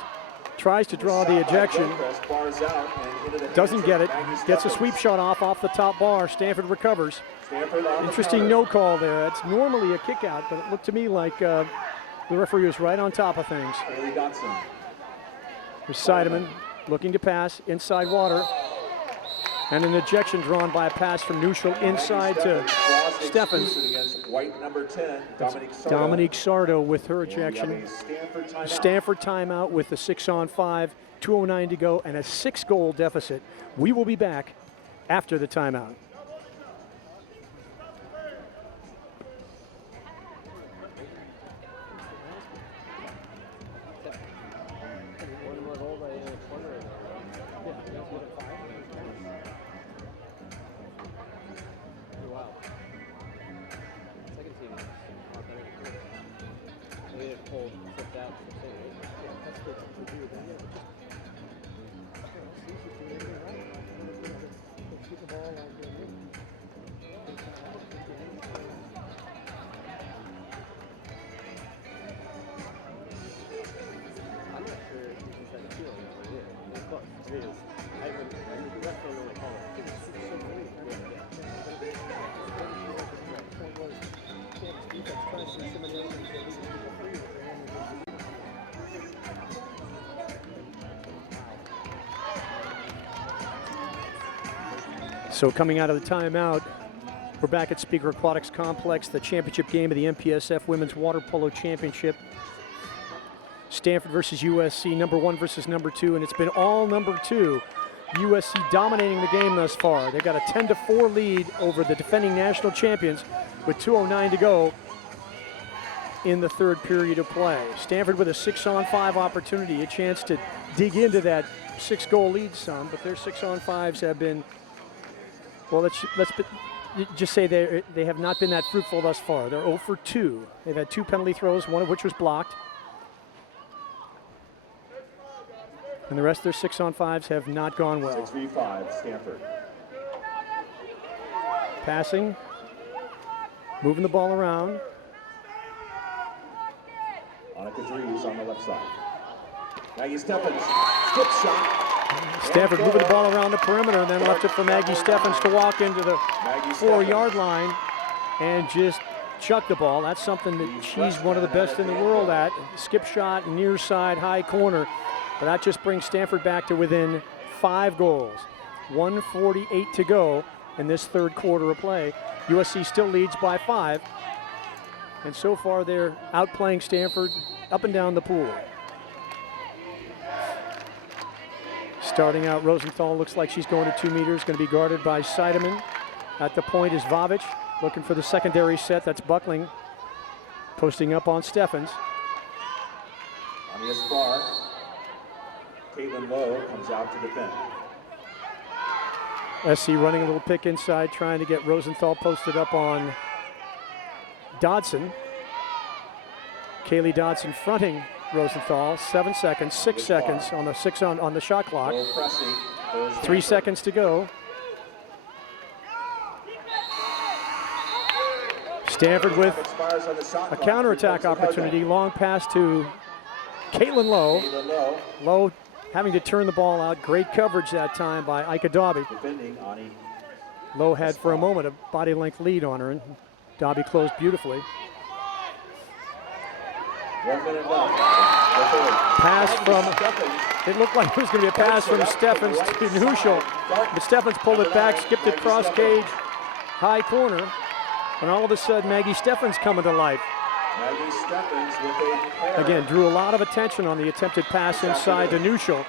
tries to draw the ejection. Doesn't get it. Gets a sweep shot off the top bar. Stanford recovers. Interesting no call there. It's normally a kick out, but it looked to me like the referee was right on top of things. There's Seidemann looking to pass inside water. And an ejection drawn by a pass from neutral inside to Steffens. Dominique Sardo with her ejection. Stanford timeout with the 6-on-5, 2:09 to go, and a 6-goal deficit. We will be back after the timeout. So coming out of the timeout, we're back at Speaker Aquatics Complex, the championship game of the MPSF Women's Water Polo Championship. Stanford versus USC, number 1 versus number 2, and it's been all number 2. USC dominating the game thus far. They've got a 10-4 lead over the defending national champions with 2:09 to go in the 3rd period of play. Stanford with a 6-on-5 opportunity, a chance to dig into that 6-goal lead some, but their 6-on-5s have been, well, let's just say they have not been that fruitful thus far. They're 0 for 2. They've had 2 penalty throws, one of which was blocked. And the rest of their 6-on-5s have not gone well. 6v5, Stanford. Passing, moving the ball around. Annika Dries on the left side. Maggie Steffens, skip shot. Stanford moving the ball around the perimeter and then left it for Maggie Steffens to walk into the 4-yard line and just chuck the ball. That's something that she's one of the best in the world at. Skip shot, near side, high corner. But that just brings Stanford back to within 5 goals. 1:48 to go in this third quarter of play. USC still leads by 5. And so far they're outplaying Stanford up and down the pool. Starting out, Rosenthal looks like she's going to 2 meters, going to be guarded by Seidemann. At the point is Vavic, looking for the secondary set. That's Buckling, posting up on Steffens. On the spar, Caitlin Lowe comes out to defend. SC running a little pick inside, trying to get Rosenthal posted up on Dodson. Kaylee Dodson fronting Rosenthal. 7 seconds, 6 seconds on the shot clock. 3 seconds to go. Stanford with a counterattack opportunity. Long pass to Caitlin Lowe. Lowe having to turn the ball out. Great coverage that time by Ika Dobby. Lowe had for a moment a body length lead on her, and Dobby closed beautifully. 1 minute left. Pass from, it looked like it was going to be a pass from Steffens to Nuschel, but Steffens pulled it back, skipped it cross cage, high corner, and all of a sudden Maggie Steffens coming to life. Maggie Steffens with a pair. Again, drew a lot of attention on the attempted pass inside to Nuschel.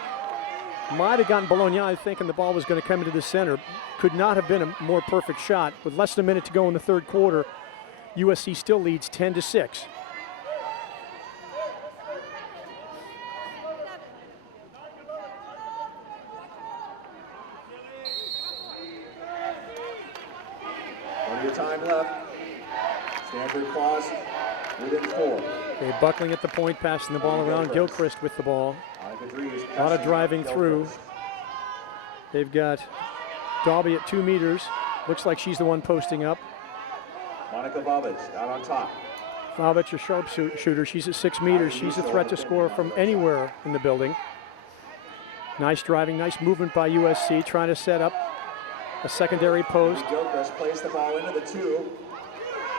Might have gotten Bologna thinking the ball was going to come into the center. Could not have been a more perfect shot. With less than a minute to go in the third quarter, USC still leads 10-6. Plenty of time left. Stanford claws within 4. Okay, Buckling at the point, passing the ball around. Gilchrist with the ball. A lot of driving through. They've got Dobby at 2 meters. Looks like she's the one posting up. Monica Vavic out on top. Vavic, a sharpshooter. She's at 6 meters. She's a threat to score from anywhere in the building. Nice driving, nice movement by USC, trying to set up a secondary post. Gilchrist plays the ball into the 2.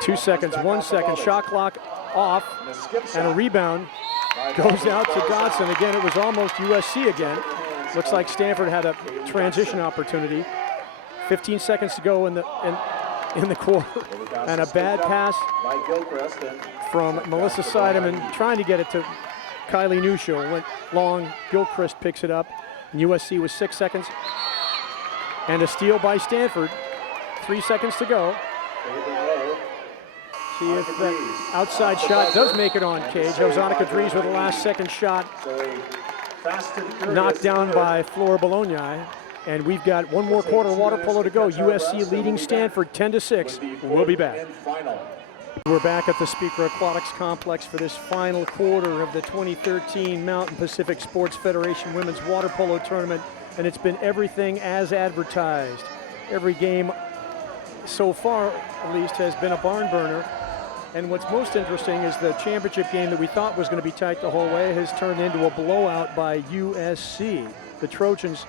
2 seconds, 1 second. Shot clock off, and a rebound goes out to Dodson. Again, it was almost USC again. Looks like Stanford had a transition opportunity. 15 seconds to go in the quarter, and a bad pass from Melissa Seidemann, trying to get it to Kylie Nuschel. Went long. Gilchrist picks it up, and USC with 6 seconds, and a steal by Stanford. 3 seconds to go. See if that outside shot does make it on cage. Ozana Kadriz with a last-second shot, knocked down by Flora Bologna. And we've got one more quarter water polo to go. USC leading Stanford 10-6. We'll be back. We're back at the Speaker Aquatics Complex for this final quarter of the 2013 Mountain Pacific Sports Federation Women's Water Polo Tournament. And it's been everything as advertised. Every game so far, at least, has been a barn burner. And what's most interesting is the championship game that we thought was going to be tight the whole way has turned into a blowout by USC. The Trojans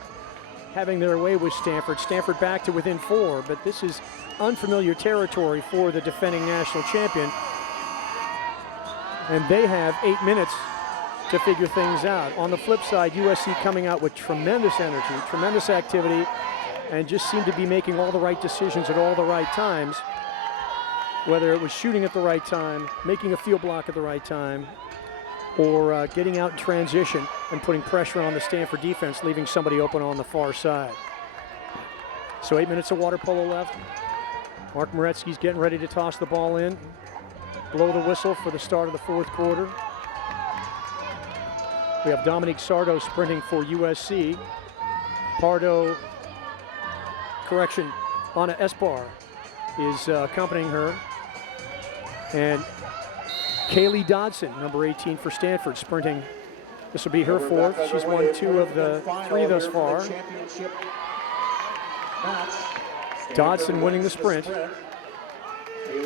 having their way with Stanford. Stanford back to within 4, but this is unfamiliar territory for the defending national champion. And they have 8 minutes to figure things out. On the flip side, USC coming out with tremendous energy, tremendous activity, and just seemed to be making all the right decisions at all the right times. Whether it was shooting at the right time, making a field block at the right time, or getting out in transition and putting pressure on the Stanford defense, leaving somebody open on the far side. So 8 minutes of water polo left. Mark Moretsky's getting ready to toss the ball in. Blow the whistle for the start of the fourth quarter. We have Dominique Sardo sprinting for USC. Pardo, correction, Anna Espar is accompanying her. And Kaylee Dodson, number 18 for Stanford, sprinting. This will be her 4th. She's won 2 of the 3 thus far. Dodson winning the sprint.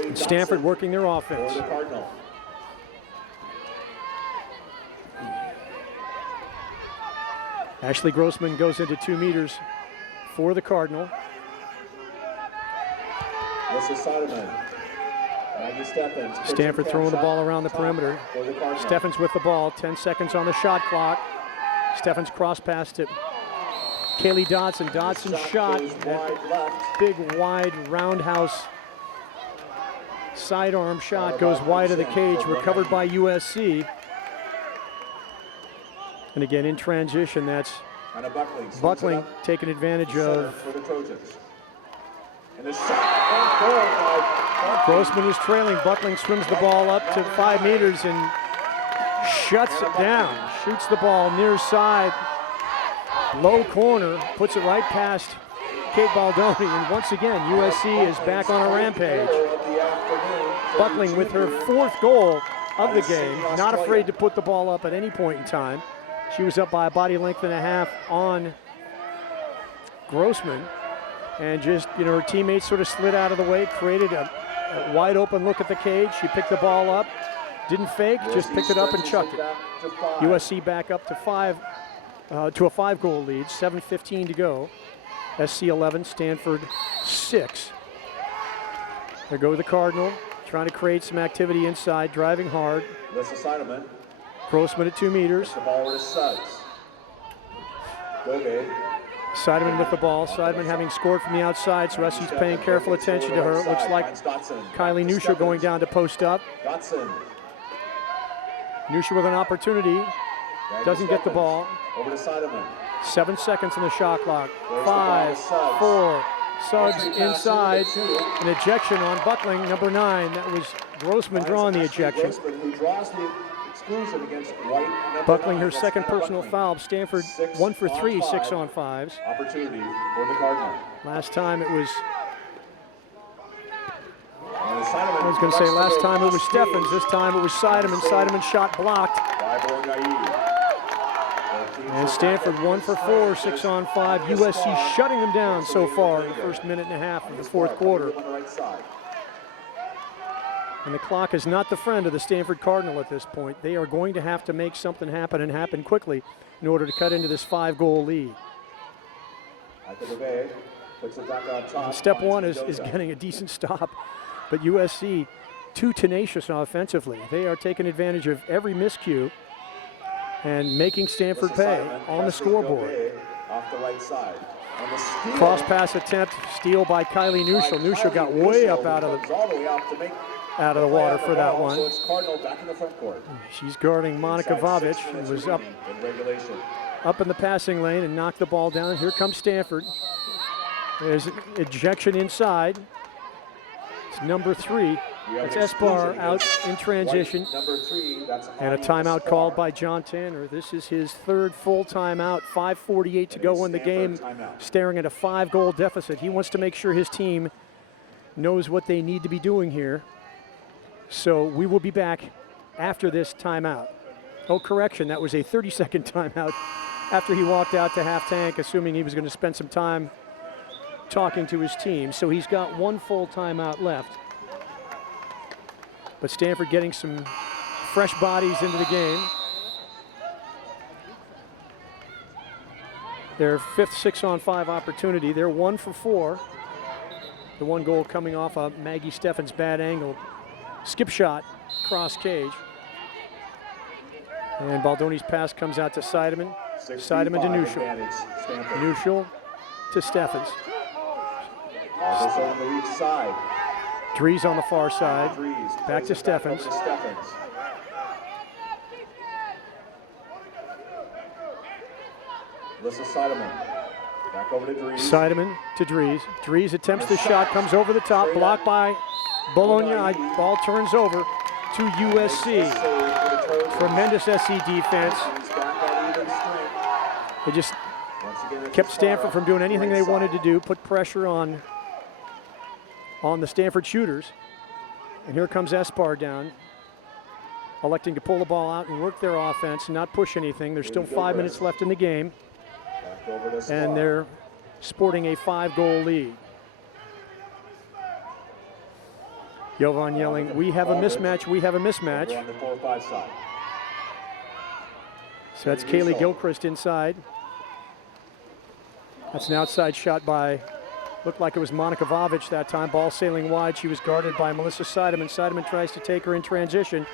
And Stanford working their offense. Ashley Grossman goes into 2 meters for the Cardinal. This is Seidemann. Stanford throwing the ball around the perimeter. Steffens with the ball, 10 seconds on the shot clock. Steffens cross pass to Kaylee Dodson. Dodson shot, that big wide roundhouse sidearm shot goes wide of the cage, recovered by USC. And again, in transition, that's Buckling taking advantage of. Grossman is trailing. Buckling swims the ball up to 5 meters and shuts it down. Shoots the ball near side, low corner, puts it right past Kate Baldoni. And once again, USC is back on a rampage. Buckling with her 4th goal of the game, not afraid to put the ball up at any point in time. She was up by a body length and a half on Grossman. And just, her teammates sort of slid out of the way, created a wide open look at the cage. She picked the ball up, didn't fake, just picked it up and chucked it. USC back up to a 5-goal lead, 7:15 to go. SC 11, Stanford 6. There go the Cardinal, trying to create some activity inside, driving hard. Grossman at 2 meters. Seidemann with the ball. Seidemann having scored from the outside, so SC's paying careful attention to her. It looks like Kylie Nusha going down to post up. Nusha with an opportunity. Doesn't get the ball. 7 seconds on the shot clock. 5, 4. Suggs inside. An ejection on Buckling, number 9. That was Grossman drawing the ejection. Buckling her 2nd personal foul. Stanford 1 for 3, 6 on 5s. Opportunity for the Cardinal. Last time it was, last time it was Steffens. This time it was Seidemann. Seidemann shot blocked. And Stanford 1 for 4, 6 on 5. USC shutting them down so far in the first minute and a half of the 4th quarter. And the clock is not the friend of the Stanford Cardinal at this point. They are going to have to make something happen and happen quickly in order to cut into this 5-goal lead. And step 1 is getting a decent stop, but USC too tenacious offensively. They are taking advantage of every miscue and making Stanford pay on the scoreboard. Cross pass attempt, steal by Kylie Nusha. Nusha got way up out of the water for that one. She's guarding Monika Vavic, who was up in the passing lane and knocked the ball down. Here comes Stanford. There's an ejection inside. It's number 3. That's Espar out in transition. And a timeout called by John Tanner. This is his 3rd full timeout. 5:48 to go in the game, staring at a 5-goal deficit. He wants to make sure his team knows what they need to be doing here. So we will be back after this timeout. Oh, correction, that was a 30-second timeout after he walked out to half tank, assuming he was going to spend some time talking to his team. So he's got 1 full timeout left. But Stanford getting some fresh bodies into the game. Their 5th 6 on 5 opportunity. They're 1 for 4. The 1 goal coming off of Maggie Steffens' bad angle. Skip shot, cross cage. And Baldoni's pass comes out to Seidemann. Seidemann to Nusha. Nusha to Steffens. On the weak side. Dries on the far side. Back to Steffens. Back over to Dries. Seidemann to Dries. Dries attempts the shot, comes over the top, blocked by Bologna. Ball turns over to USC. Tremendous SC defense. They just kept Stanford from doing anything they wanted to do, put pressure on the Stanford shooters. And here comes Espar down, electing to pull the ball out and work their offense and not push anything. There's still 5 minutes left in the game. And they're sporting a 5-goal lead. Jovan yelling, "We have a mismatch, we have a mismatch." So that's Kaylee Gilchrist inside. That's an outside shot by Looked like it was Monica Vavic that time. Ball sailing wide. She was guarded by Melissa Seidemann. Seidemann tries to take her in transition,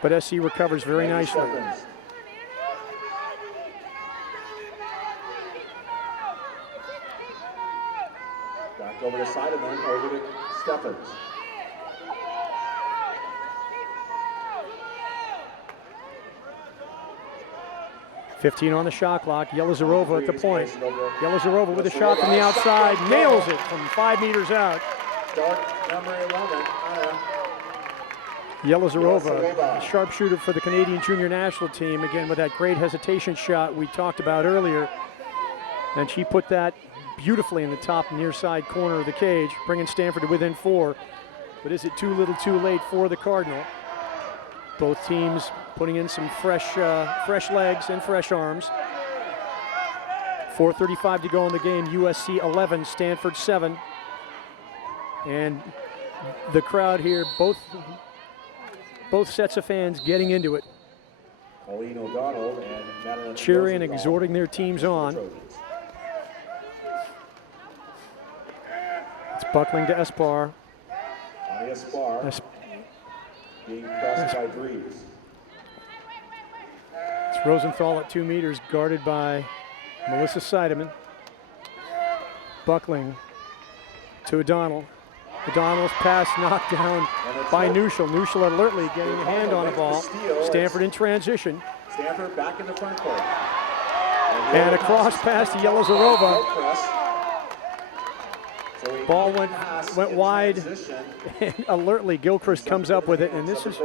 but SC recovers very nicely. Back over to Seidemann, over to Stephens. .15 on the shot clock. Yelizarova at the point. Yelizarova with a shot from the outside. Nails it from 5 meters out. Start number 11, Anna. Yelizarova, sharpshooter for the Canadian junior national team, again with that great hesitation shot we talked about earlier. And she put that beautifully in the top near side corner of the cage, bringing Stanford to within 4. But is it too little too late for the Cardinal? Both teams putting in some fresh legs and fresh arms. 4:35 to go in the game. USC 11, Stanford 7. And the crowd here, both sets of fans getting into it. Pauline O'Donnell and Madeline cheering and Rosenthal. exhorting their teams on. It's Buckling to Espar. On Espar, being pressed by Dries. It's Rosenthal at 2 meters, guarded by Melissa Seidemann. Buckling to O'Donnell. O'Donnell's pass knocked down by Nuschel. Nuschel alertly getting a hand on the ball. Stanford in transition. Stanford back in the front court. And a cross pass to Yelizarova. Ball went wide, and alertly Gilchrist comes up with it, and this is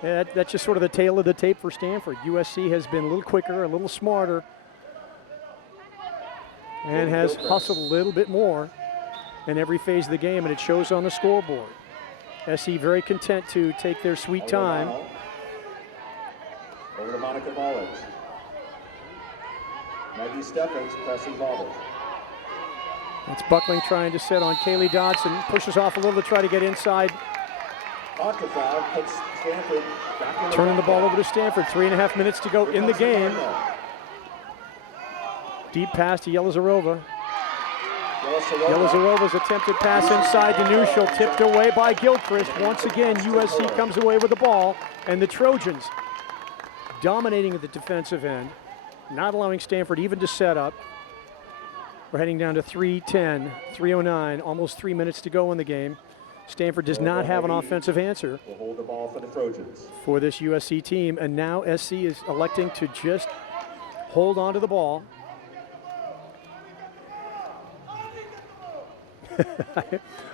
that's just sort of the tail of the tape for Stanford. USC has been a little quicker, a little smarter, and has hustled a little bit more in every phase of the game, and it shows on the scoreboard. SC very content to take their sweet time. Over to Monica Vavic. Maggie Stephens pressing Vavic. It's Buckling trying to set on Kaylee Dodson. Pushes off a little to try to get inside. Puts Stanford back in Turning the ball over to Stanford. 3.5 minutes to go in the game. Deep pass to Yelizarova. Yelizarova's attempted pass inside to Nuschel, tipped away by Gilchrist. Once again, USC comes away with the ball, and the Trojans dominating at the defensive end, not allowing Stanford even to set up. We're heading down to 3:10, 3:09, almost 3 minutes to go in the game. Stanford does not have an offensive answer will hold the ball for the Trojans. For this USC team, and now SC is electing to just hold on to the ball.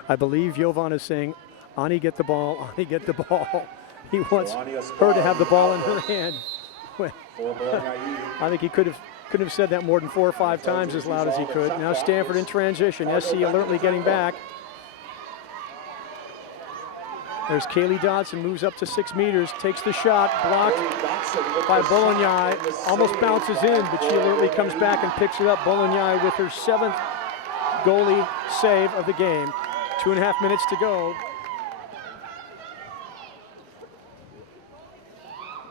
I believe Jovan is saying, Ani, get the ball, Ani, get the ball. He wants her to have the ball in her hand. I think he could have said that more than 4 or 5 times as loud as he could. Now Stanford in transition. SC alertly getting back. There's Kaylee Dodson, moves up to 6 meters, takes the shot, blocked by Bolognai. Almost bounces in, but she alertly comes back and picks it up. Bolognai with her 7th goalie save of the game. 2.5 minutes to go.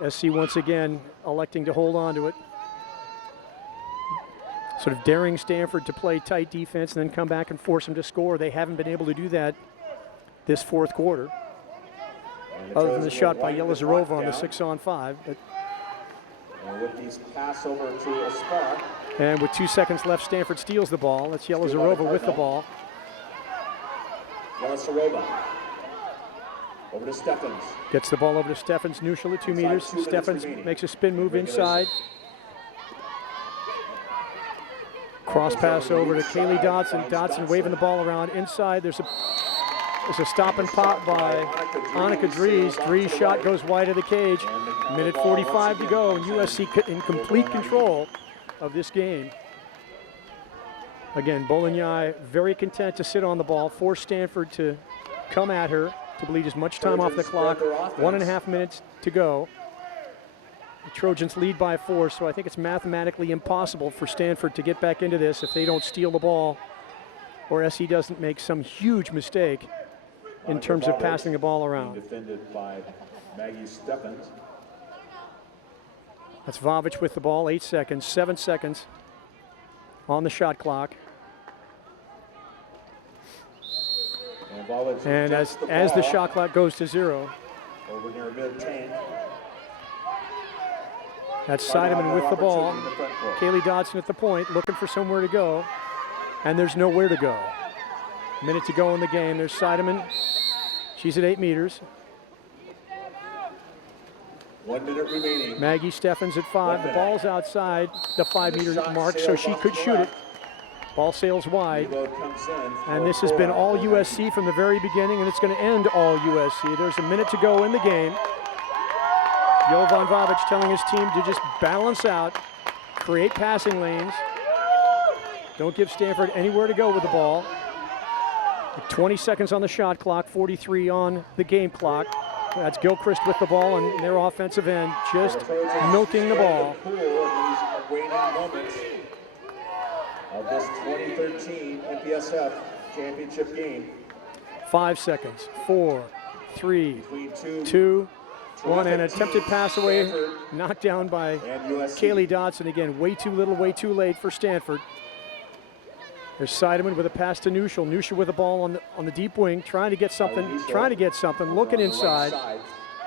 SC once again electing to hold on to it. Sort of daring Stanford to play tight defense and then come back and force them to score. They haven't been able to do that this 4th quarter. Other than the shot by Yelizarova on the 6-on-5. But with these pass over to Espar. And with 2 seconds left, Stanford steals the ball. That's Yelizarova with the ball. Yelizarova. Over to Stephens. Gets the ball over to Stephens. Nuschel at 2 meters. Stephens makes a spin move inside. Cross pass over to Kaylee Dodson. Dodson waving the ball around inside. There's a stop and pop by Annika Dries. Dries' shot goes wide of the cage. Minute 45 to go, and USC in complete control of this game. Again, Bolognai very content to sit on the ball, force Stanford to come at her, to bleed as much time off the clock. 1.5 minutes to go. The Trojans lead by 4, so I think it's mathematically impossible for Stanford to get back into this if they don't steal the ball or SC doesn't make some huge mistake in terms of passing the ball around. Defended by Maggie Stephens. That's Vavic with the ball, 8 seconds, 7 seconds on the shot clock. And as the shot clock goes to 0. Over near mid-tank. That's Seidemann with the ball. Kaylee Dodson at the point, looking for somewhere to go. And there's nowhere to go. Minute to go in the game. There's Seidemann. She's at 8 meters. 1 minute remaining. Maggie Steffens at 5. The ball's outside the 5-meter mark, so she could shoot it. Ball sails wide. And this has been all USC from the very beginning, and it's going to end all USC. There's a minute to go in the game. Jovan Vavic telling his team to just balance out, create passing lanes. Don't give Stanford anywhere to go with the ball. 20 seconds on the shot clock, 43 on the game clock. That's Gilchrist with the ball and their offensive end just milking the ball. Of this 2013 MPSF championship game. 5 seconds, 4, 3, 2, 1, and attempted pass away, knocked down by Kaylee Dodson. Again, way too little, way too late for Stanford. There's Seidemann with a pass to Nuschel. Nuschel with the ball on the deep wing, trying to get something, looking inside.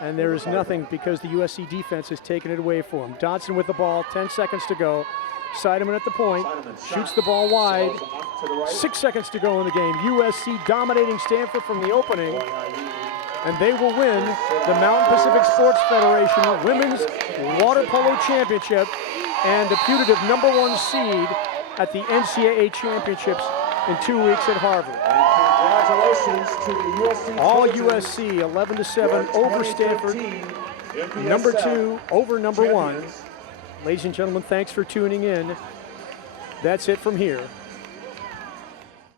And there is nothing because the USC defense has taken it away for him. Dodson with the ball, 10 seconds to go. Seidemann at the point, shoots the ball wide. 6 seconds to go in the game. USC dominating Stanford from the opening. And they will win the Mountain Pacific Sports Federation Women's Water Polo Championship and the putative #1 seed at the NCAA Championships in 2 weeks at Harvard. Congratulations to the USC. All USC, 11-7 over Stanford. #2 over #1. Ladies and gentlemen, thanks for tuning in. That's it from here.